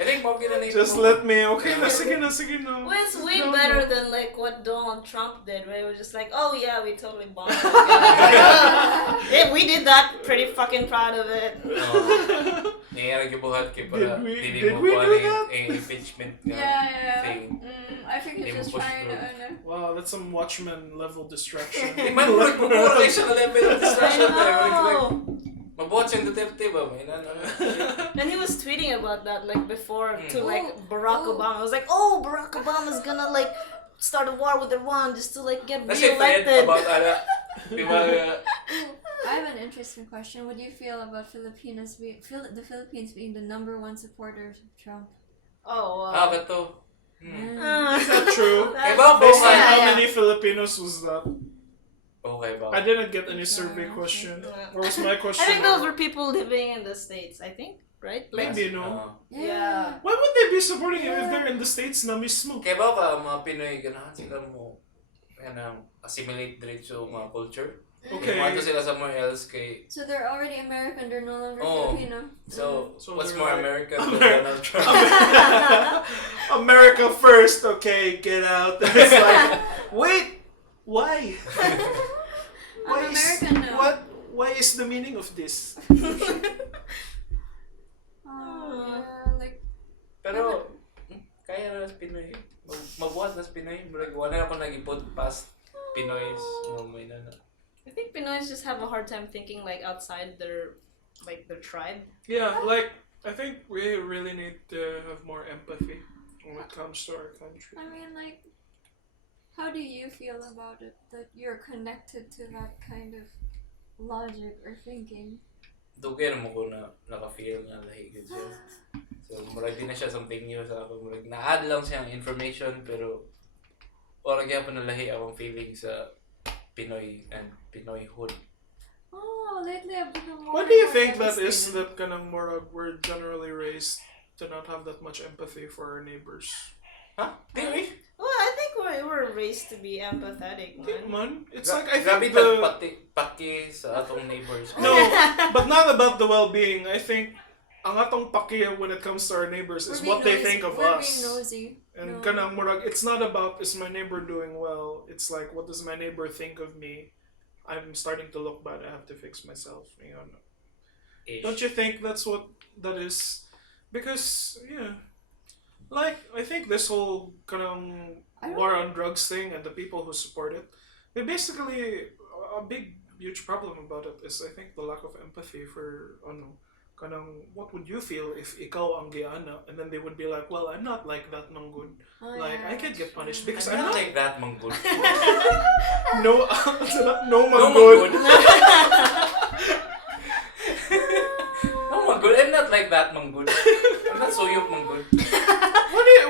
I think mo gina na just let me. Okay, sige na. Well, it's way No, better no. than like what Donald Trump did, where it was just like, oh yeah, we totally bombed. It. Like, oh, yeah, we did that. Pretty fucking proud of it. Nangyayari gibuhat kay para Did dili mo we kuha do ni that? impeachment nga Yeah. thing. I think They he's just push trying to. through. Wow, that's some Watchmen level distraction. Di man mo nagpupura kayo sa level of I distraction. know. Mabuhat siyang Duterte ba? May And he was tweeting about that like before to like Oh, Barack oh. Obama. I was like, oh, Barack Obama's gonna like start a war with Iran just to like get Kasi friend reelected. about di ba? I have an interesting question. What do you feel about the Philippines being the number one supporters of Trump? Oh, Kato. Is that true? Kaya ba, Based on Yeah, how many Filipinos was that? Okay ba? I didn't get any survey question. What was my question? I think those were people living in the States. I think, right? Like, Maybe, no. Yeah. Why would they be supporting it if they're in the States na mismo? Kaya ba mga Pinoy, ganahan sila mo assimilate diretso mga culture? Okay. Kumanto sila somewhere else kay... So they're already American. They're no longer Oh. Filipino. So, So what's they're more like- American than Donald Trump? America first, okay, get out. It's like, wait, why? I'm American now. Why is the meaning of this? Like Pero, kaya na sa Pinoy. Mabuhat na sa Pinoy. Wala na ako nag-ipod past Pinoys. May na. I think Pinoys just have a hard time thinking like outside their tribe. Yeah, like, I think we really need to have more empathy with comes to our country. I mean, like, how do you feel about it that you're connected to that kind of logic or thinking? Dugay naman ko na naka-feel nga lahigid siya. So, murag di na siya something new sa ako. Murag na-add lang siyang information pero wala kaya pa nalahi akong feeling sa Pinoy and Pinoyhood. Oh, lately I've become more. What do you think that interested is in- that kanang morag we're generally raised to not have that much empathy for our neighbors? Ha? Di rin. Well, I think we're raised to be empathetic, Di man. man. It's like I Grabe think the paki sa atong neighbors. no, but not about the well-being. I think ang atong pakiya when it comes to our neighbors is We're what they being think nosy. of We're us. being nosy. And No. kanang murag, it's not about is my neighbor doing well. It's like what does my neighbor think of me? I'm starting to look bad. I have to fix myself. You know. Ish. Don't you think that's what that is? Because yeah, like I think this whole kanang I don't- war on drugs thing and the people who support it, they basically a big huge problem about it is I think the lack of empathy for ano kanang what would you feel if ikaw ang giana and then they would be like, well, I'm not like that nang good. Oh, Like yeah, I can't get true. punished because I'm I'm not not like that, manggod. no no No, man manggod. good. No, manggod. I'm not like that, manggod. I'm not soyok, manggod.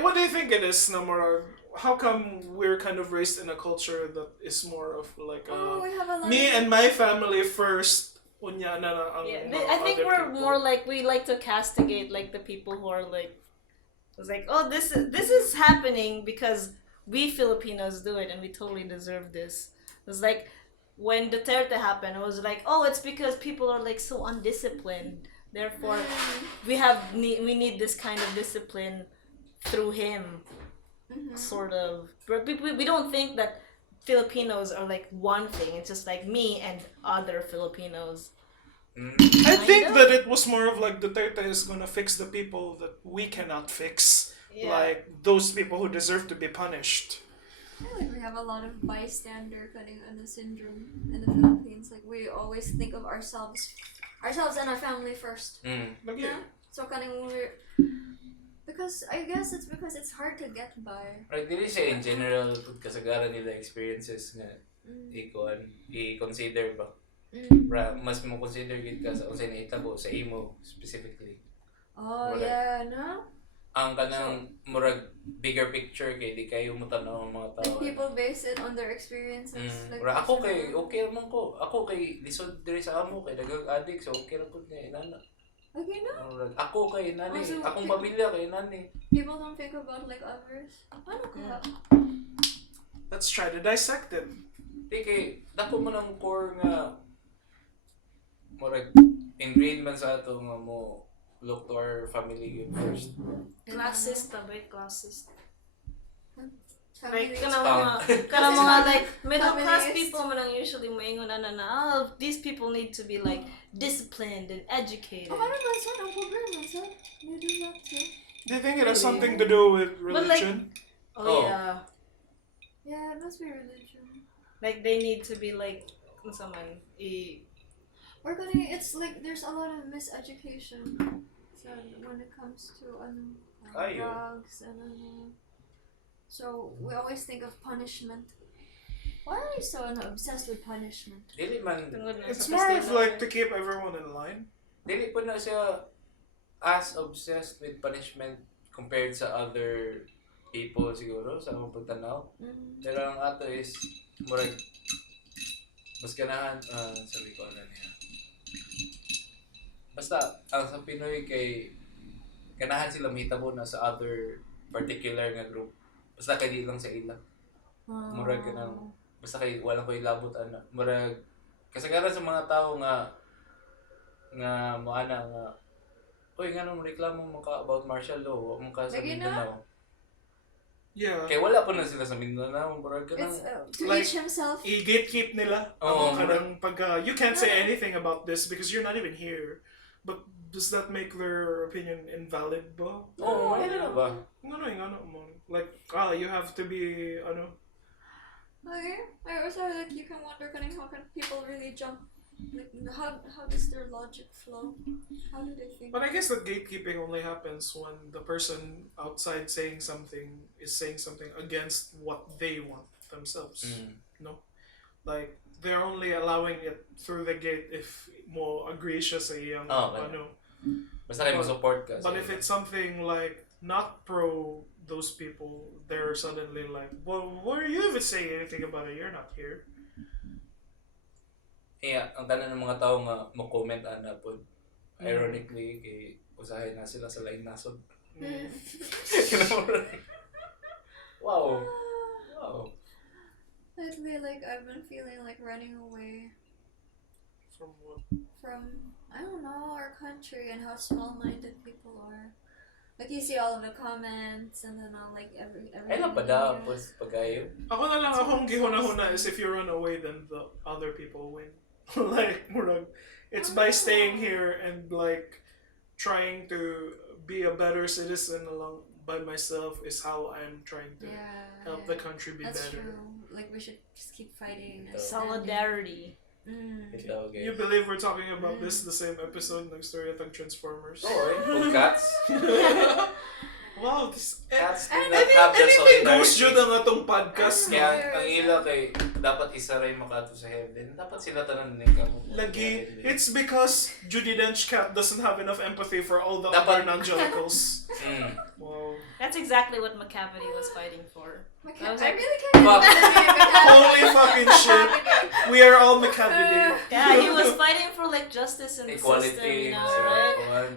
What do you think it is, Namora? How come we're kind of raised in a culture that is more of like Oh, we have a lot me of- and my family first? Unya na ang Yeah, mga I think other we're people. more like we like to castigate like the people who are like, it's like, oh, this is happening because we Filipinos do it and we totally deserve this. It's like when Duterte happened, it was like, oh, it's because people are like so undisciplined. Therefore, we need this kind of discipline through him, sort of. But we don't think that Filipinos are like one thing. It's just like me and other Filipinos. I think Kind of. that it was more of like Duterte is gonna fix the people that we cannot fix, Yeah. like those people who deserve to be punished. I feel like we have a lot of bystander cutting on the syndrome in the Philippines. Like we always think of ourselves and our family first. Like, Yeah. So cutting because I guess it's because it's hard to get by. Right, dili siya in general kasagaran nila experiences nga i-consider ba. Mas mo consider gid ka sa unsay nahitabo sa imo specifically. Oh Wala. yeah, no? Ang kanang murag bigger picture kay di kayo mo tanaw ang mga tao. Like people base it on their experiences. Like Mura ako kay personal. okay naman ko. Ako kay lisod diri sa amo kay dagang addict so okay ra pud kay inana. Okay, no? Murag ako kay nani, Also, akong pamilya kay nani. People don't think about like others. Paano ka? Let's try to dissect it. Di kay dako man ang core nga murag ingrained man sa ato nga mo look to our family yun first. Classist, abay, classist. Family Like, is- kana mga like middle class Families. people man ang usually maingon na oh, these people need to be like disciplined and educated. Oh, paano ba sa ang problema sa? They do that too. Do you think it has something to do with But, like- religion? Oh, Oh. yeah. Yeah, it must be religion. Like they need to be like someone We're gonna. It's like there's a lot of miseducation. So when it comes to Ayo. drugs and so we always think of punishment. Why are we so obsessed with punishment? Dili man It's more of like to keep everyone in line. dili po na siya as obsessed with punishment compared sa other people siguro sa among pagtanaw. Pero ang ato is murag mas ganahan sabi ko ano niya. Basta ang sa Pinoy kay ganahan sila mahitabo na sa other particular nga group. Basta kay di lang sa ila. Murag ka nang basta kay walang ko ilabot ana. Murag kasagaran sa mga tao nga moana nga oy nga nang reklamo mo ka about martial law mo ka sa Lagi na? Mindanao. Yeah. Kay wala po na sila sa Mindanao, murag ka nang It's to Like, each himself. I-gatekeep nila. Oo. Kanang pag, you can't say anything about this because you're not even here. But does that make their opinion invalid ba? oh, wala na ba? Ano mo. Like, you have to be, Okay. I also like you can wonder how can people really jump Like, how does their logic flow? How do they think? But I guess that gatekeeping only happens when the person outside saying something is saying something against what they want themselves. No? Like, they're only allowing it through the gate if mo agree siya sa iyang ano. Basta kayo mag-support ka. But if it's something like not pro those people, they're suddenly like, well, what are you even saying anything about it? You're not here. Yeah, ang tanan ng mga tao nga mo-comment ana pod. Ironically, kay usahay na sila sa lain nasod. Wow. Wow. Lately, like, I've been feeling like running away From what? from, I don't know, our country and how small-minded people are. Like, you see all of the comments and then all, like, everything. Ay lang pa daw po pagayo. Ako na lang, akong gihuna-huna is if you run away, then the other people win. Like, murag, it's by staying here and, like, trying to be a better citizen along by myself is how I'm trying to help the country be That's better. true. Like, we should just keep fighting. And Solidarity. You believe we're talking about this the same episode ng story of Transformers? Oh, cats. Wow, this Cats do not anything, have the anything goes solidarity. yun ang atong podcast. Kaya ang ila kay dapat isa ray makato sa heaven. Dapat sila tanan ning kamo. Lagi, it's because Judi Dench Cat doesn't have enough empathy for all the Dapat- other non-Angelicals. Wow. That's exactly what McCavity was fighting for. I was I like, really can't Fuck. Holy fucking shit. We are all McCavity. yeah, he was fighting for like justice in the system, Equality you know, sa right? kuan.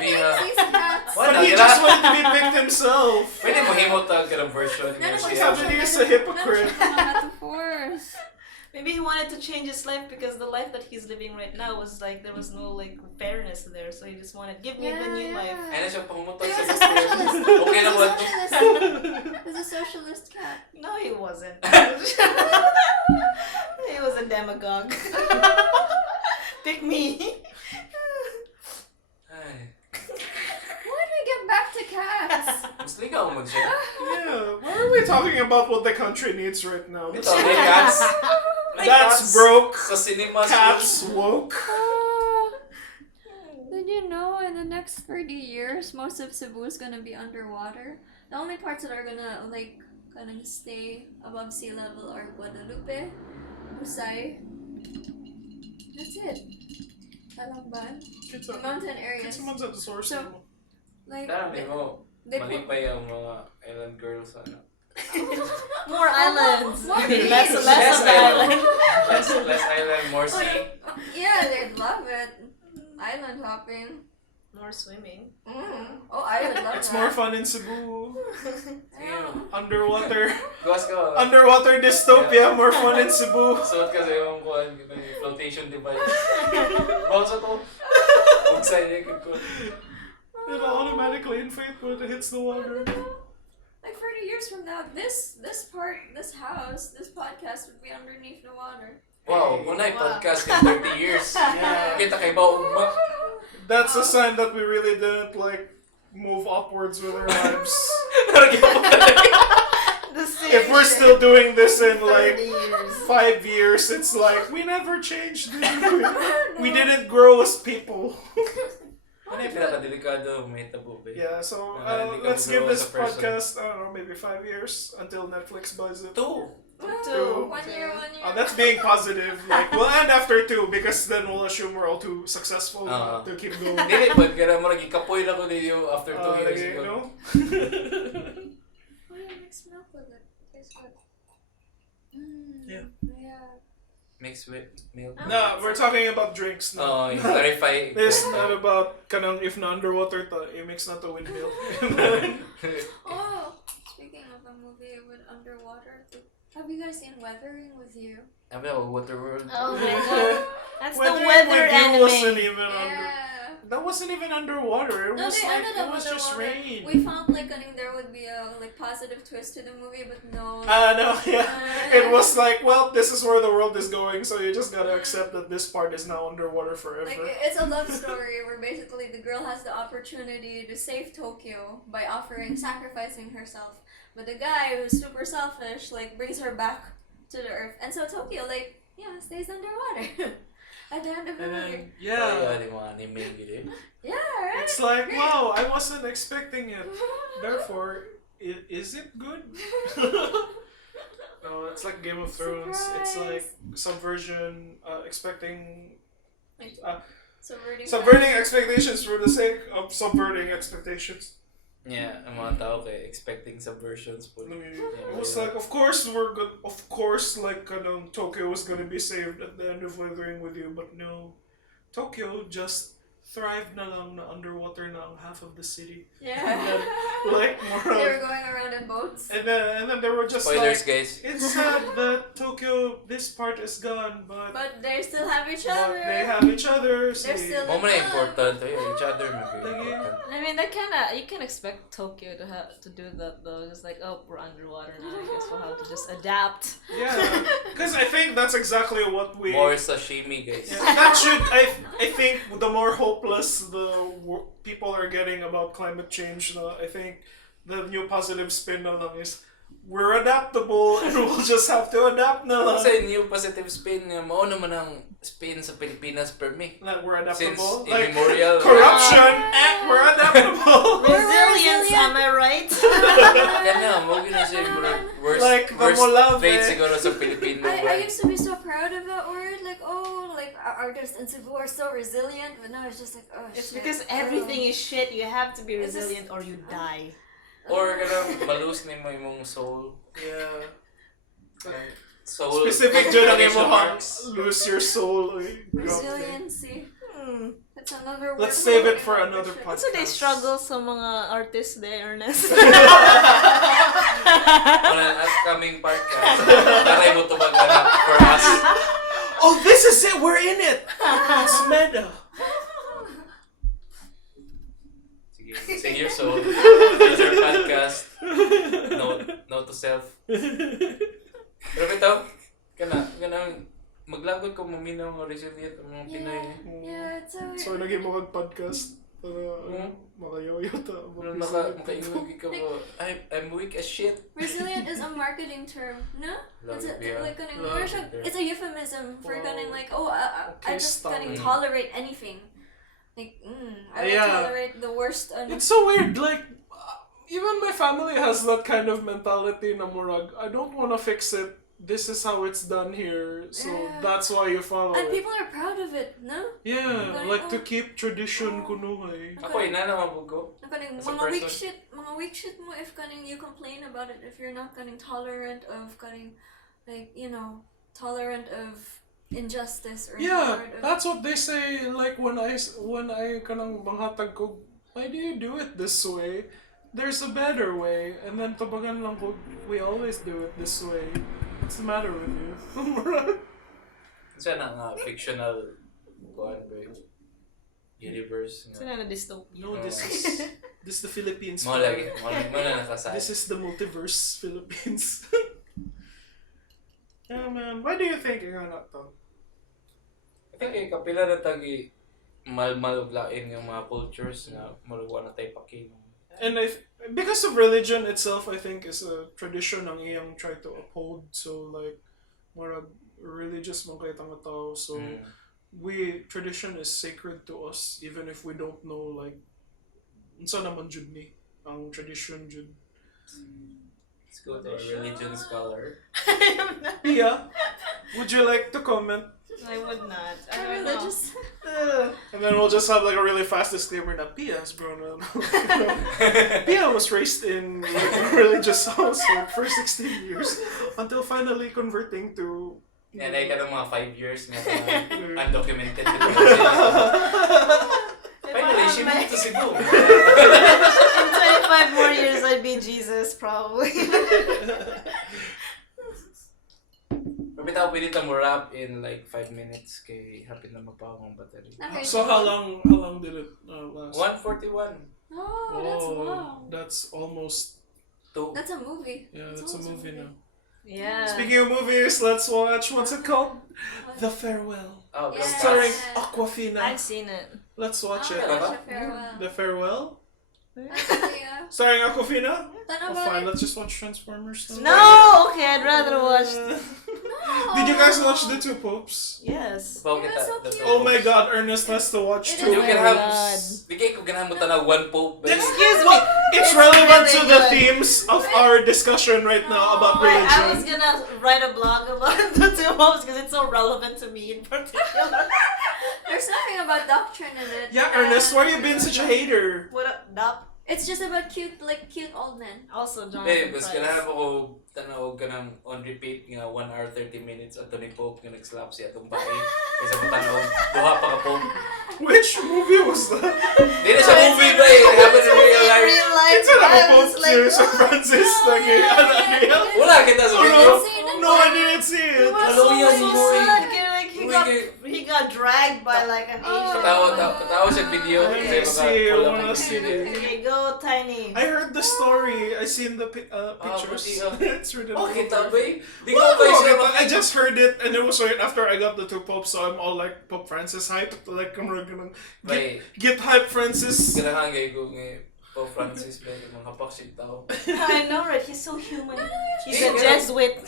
These cats. Wala, But he gira. just wanted to be picked himself. Pwede mo himot ang kanang version None niya of siya. McCavity is a hypocrite. force. Maybe he wanted to change his life because the life that he's living right now was like there was no like fairness there, so he just wanted give me the new life. Ay na siya pangumutang He sa was a socialist. Okay na ba? He's a socialist cat. No, he wasn't. He was a demagogue. Pick me. Ay. Why did we get back to cats? Mas ligaw mo siya. Yeah, why are we talking about what the country needs right now? Ito, may cats. May That's cats broke. Sa cinemas. Cats woke. Did you know in the next 30 years, most of Cebu is gonna be underwater? The only parts that are gonna stay above sea level are Guadalupe, Busay. That's it. Talamban. The mountain areas. Someone's at the source. So- Like, Dami mo. they Mali put pa yung mga island girls. Ano. More islands. More less beach. of the island. less island, more sea. Yeah, they'd love it. Island hopping. More swimming. Oh, I would love It's that. more fun in Cebu. Damn. Underwater. Gawas ka. Underwater dystopia. More fun in Cebu. Suot ka sa yung kuhan, yung flotation device. Bawsa to. Hugsay niya ko. It'll automatically inflate when it hits the water. Like 30 years from now, this house, this podcast would be underneath the water. Wow, muna yung Wow. podcast in 30 years. Yeah. Kita kay Bao Ugma. That's a sign that we really didn't like move upwards with our lives. The same If we're shit. still doing this in 30 like years. 5 years, it's like we never changed. Did we? We didn't grow as people. Ano yung pinakadelikado may tabo ba? Yeah, so Hindi ka let's give mag-grow this as a person. podcast, I don't know, maybe 5 years until Netflix buys it. 2. Two. 1 year. That's being positive. Like, we'll end after 2 because then we'll assume we're all too successful to keep going. Dili pa kaya mo lagi kapoy lang ko niyo after 2 years You ago. know? Oh, yeah, mix milk with it. Tastes good. Yeah. Yeah. Mixed with milk. No, we're talking about drinks now. Oh, you clarify. This is not about kanang if na underwater ta, i-mix na to with milk. Oh, speaking of a movie with underwater, have you guys seen Weathering with You? Abi ako, Waterworld. Oh my god. That's the Weathering weather with You wasn't anime. even under. Yeah. That wasn't even underwater. It No, was they like ended it up was just underwater. rain. We found like I think there would be a like positive twist to the movie, but no. No, yeah. It was like, well, this is where the world is going, so you just gotta accept that this part is now underwater forever. Like it's a love story where basically the girl has the opportunity to save Tokyo by sacrificing herself, but the guy who's super selfish like brings her back to the earth, and so Tokyo like stays underwater. at the end of the And movie. then, Yeah, di mga anime gitu. Yeah, right? it's like, Great. wow, I wasn't expecting it. Therefore, is it good? No, it's like Game of Thrones. It's like subversion, expecting, subverting expectations for the sake of subverting expectations. Yeah, ang mga tao kay expecting subversions po. It was like, of course we're good. Of course, like Tokyo was gonna be saved at the end of Weathering with You, but no, Tokyo just thrived na lang na underwater na ang half of the city. Yeah. And then, like more. They were going around in boats. And then they were just Spoilers, like, guys. it's sad that Tokyo, this part is gone, but They still have each other. they have each other. They're See. still Mo man important to each other man. I mean, you can expect Tokyo to do that though. Just like, oh, we're underwater now. I guess we'll have to just adapt. Yeah, because I think that's exactly what we. More sashimi, guys. Yeah, that should I think the more hopeless people are getting about climate change, I think the new positive spin na lang is we're adaptable and we'll just have to adapt na lang. Kasi new positive spin, mao naman ang spin sa Pilipinas per me. Like we're Since adaptable. Like immemorial. corruption, we're adaptable. Resilience, am I right? Kaya mo gina siya worst Like the worst Molave. fate siguro sa Pilipino. I used to be so proud of that word, like our artists in Cebu are so resilient, but now it's just like It's shit. because everything is shit. You have to be It's just- resilient or you die. Or kanang malus ni mo imong soul. Yeah. Soul. Specific dyan ang quotation imo marks. lose your soul. Uy, grabe. Resiliency. That's another word. Let's save it for another podcast. So they struggle sa mga artists there, Ernest. On an upcoming podcast. Taray mo to mag-anak for us. Oh, this is it. We're in it. It's meta. Sige, sing your soul. It's your podcast. Note to self. Pero ito, kanang maglagod ko maminaw ng resilient ang mga Pinoy. Yeah, it's So, naging podcast para makayoyo ta. Pero makaingogi ka mo, I'm weak as shit. resilient is a marketing term, no? It's like it's a euphemism for like I just tolerate anything. Like I will tolerate the worst. It's so weird. Like even my family has that kind of mentality. Na murag, I don't want to fix it. This is how it's done here, so that's why you follow And it. people are proud of it, no? Yeah, Like, like to keep tradition kunuhay. Ako ina naman po ko. Kaning As a mga person. weak shit mo if kaning you complain about it, if you're not kaning tolerant of kaning like tolerant of injustice or Yeah, tolerant of that's what they say. Like when I kanang manghatag ko, why do you do it this way? There's a better way. And then tabagan lang ko, we always do it this way. What's the matter with you? Isa na nga fictional universe. It's not a dystopia. No, this is the Philippines. Mo lagi, mo na nakasay. This is the multiverse Philippines. Yeah, man. Why do you think you're not to? I think kay kapila na tagi mal-mal og lain ng mga cultures na maluwa na tay paking. And because of religion itself, I think is a tradition ang iyang try to uphold. So like, more religious man kay tanga tao. So tradition is sacred to us, even if we don't know like, unsa naman jud ni ang tradition jud. Let's go to a religion scholar. Pia, would you like to comment? I would not. I I'm don't know. religious. And then we'll just have like a really fast disclaimer that Pia has grown up. Pia was raised in like, a religious household for 16 years until finally converting to. Yan ay ka ng mga 5 years nga undocumented. Finally, she moved to Cebu. In 25 more years, I'd be Jesus, probably. Bitaw pwede ta mo rap in like 5 minutes kay hapit na magpawang battery. Okay. So how long did it last? 141. Oh, that's wow. That's almost 2. That's a movie. yeah. That's a movie now. Yeah. Speaking of movies, let's watch what's it called? The Farewell, Oh, Yeah. starring Yeah. Awkwafina. I've seen it. Let's watch Oh, it. watch The Farewell. The Farewell, Yeah. starring Awkwafina. Tana Oh, ba? fine. Let's just watch Transformers. then. No! Okay, I'd rather watch. No, Did you guys watch The Two Popes? Yes. Bawa It kita. was so the cute. two Oh my popes. god, Ernest has to watch It Two is You can Oh my have... God. Di kayo ganahan mo tanang one pope. ba? Excuse me. Well, it's It's relevant really to the good. themes of our discussion right now about I was religion. gonna write a blog about the two popes because it's so relevant to me in particular. There's nothing about doctrine in it. Yeah, Ernest, why you been such a hater? What up, Doc? It's just about cute old men. Also, Jonathan Eh, mas Price. ganahan ako tanaw ka ng on repeat nga 1 hour 30 minutes at ni Pope nga nag-slap siya atong bae. Kaysa mo tanaw, duha pa ka Pope. Which movie was that? Di na sa movie ba eh. It happened in real life. Real life. It's an I Pope was like, series of Francis. Wala kita sa Oh, video. no, I didn't see it. It was Hello, so, yan, so boy. sad. Like, Boy, he got dragged by like an Asian. Patawa sa video. I Kasi see, I wala wanna pa- see it. Okay, go Tiny. I heard the story. I seen the pictures. It's written. Oh, kita ba eh? Di ko Well, kayo no, siya but I just heard it, and it was right after I got the two popes, so I'm all like Pope Francis hype. Like, I'm gonna Bay, get hype, Francis. ganahan kayo ko nga Pope Francis ba yung mga hapak tao. I know, right? He's so human. He's Yeah. a Jesuit.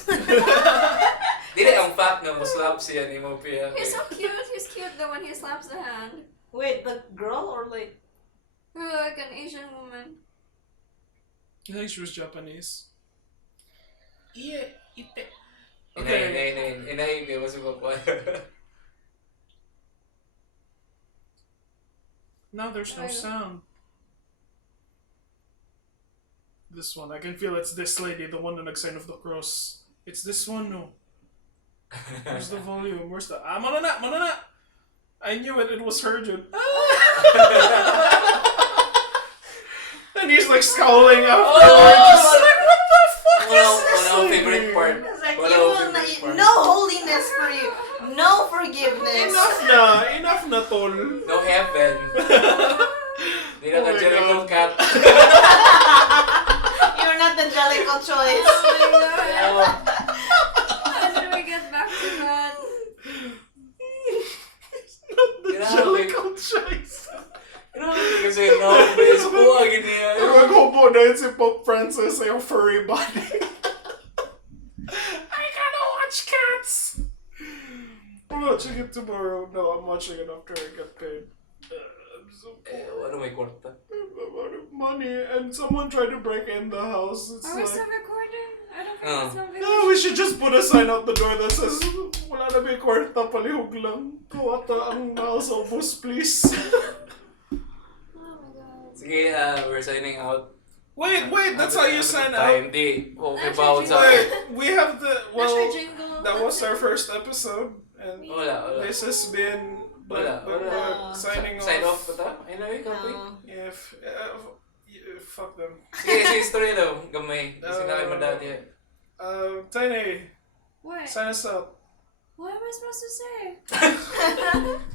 Dili ang fact nga mo-slap siya ni mo piya. He's so cute. He's cute though when he slaps the hand. Wait, the girl or like? Like an Asian woman. I think she was Japanese. Yeah, ite. Inay, kayo masubok ko. Now there's no sound. This one, I can feel it's this lady, the one that sign of the cross. It's this one, no. Where's the volume? Where's the... Ah, manana! I knew it was her, dude. And he's like scowling afterwards. Like, what the fuck is this? One of my favorite part. It's like One you of will my not, favorite part. no holiness for you, no forgiveness. Enough na, tol. No heaven. Di na Oh ka my Jericho God. cat. You're not the Jellicle choice. Oh my god. How did we get back to that? Jellicle choice. Kasi no, bes ko agad niya. Maghubo na yun si Pope Francis sa yung furry body. I gotta watch cats! I'm watching it tomorrow. No, I'm watching it after I get paid. I'm so poor. Ano may kwarta? I'm out of money, and someone tried to break in the house. It's Are we like, still recording? I don't think Oh. it's not no, we should just put a sign out the door that says, wala na may kwarta, palihog lang. Kuwata ang mahal sa ubos, please. Oh my god. Sige, we're signing out. Wait, that's how you sign out. Hindi. Okay, Actually, bawal sa Wait, we have the, That's well, your jingle. that was our first episode, and Wala. this has been Wala. signing Sign off. off ba ta? Anyway, copy. No. Yeah, fuck them. Sige, si history daw. Gamay. Kasi na kayo madali. Tiny, What? sign us out. What am I supposed to say?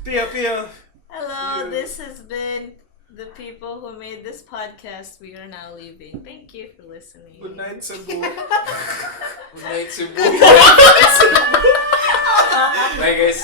Pia. Hello, You. this has been the people who made this podcast. We are now leaving. Thank you for listening. Good night, Cebu. Good night, Cebu. Bye, guys.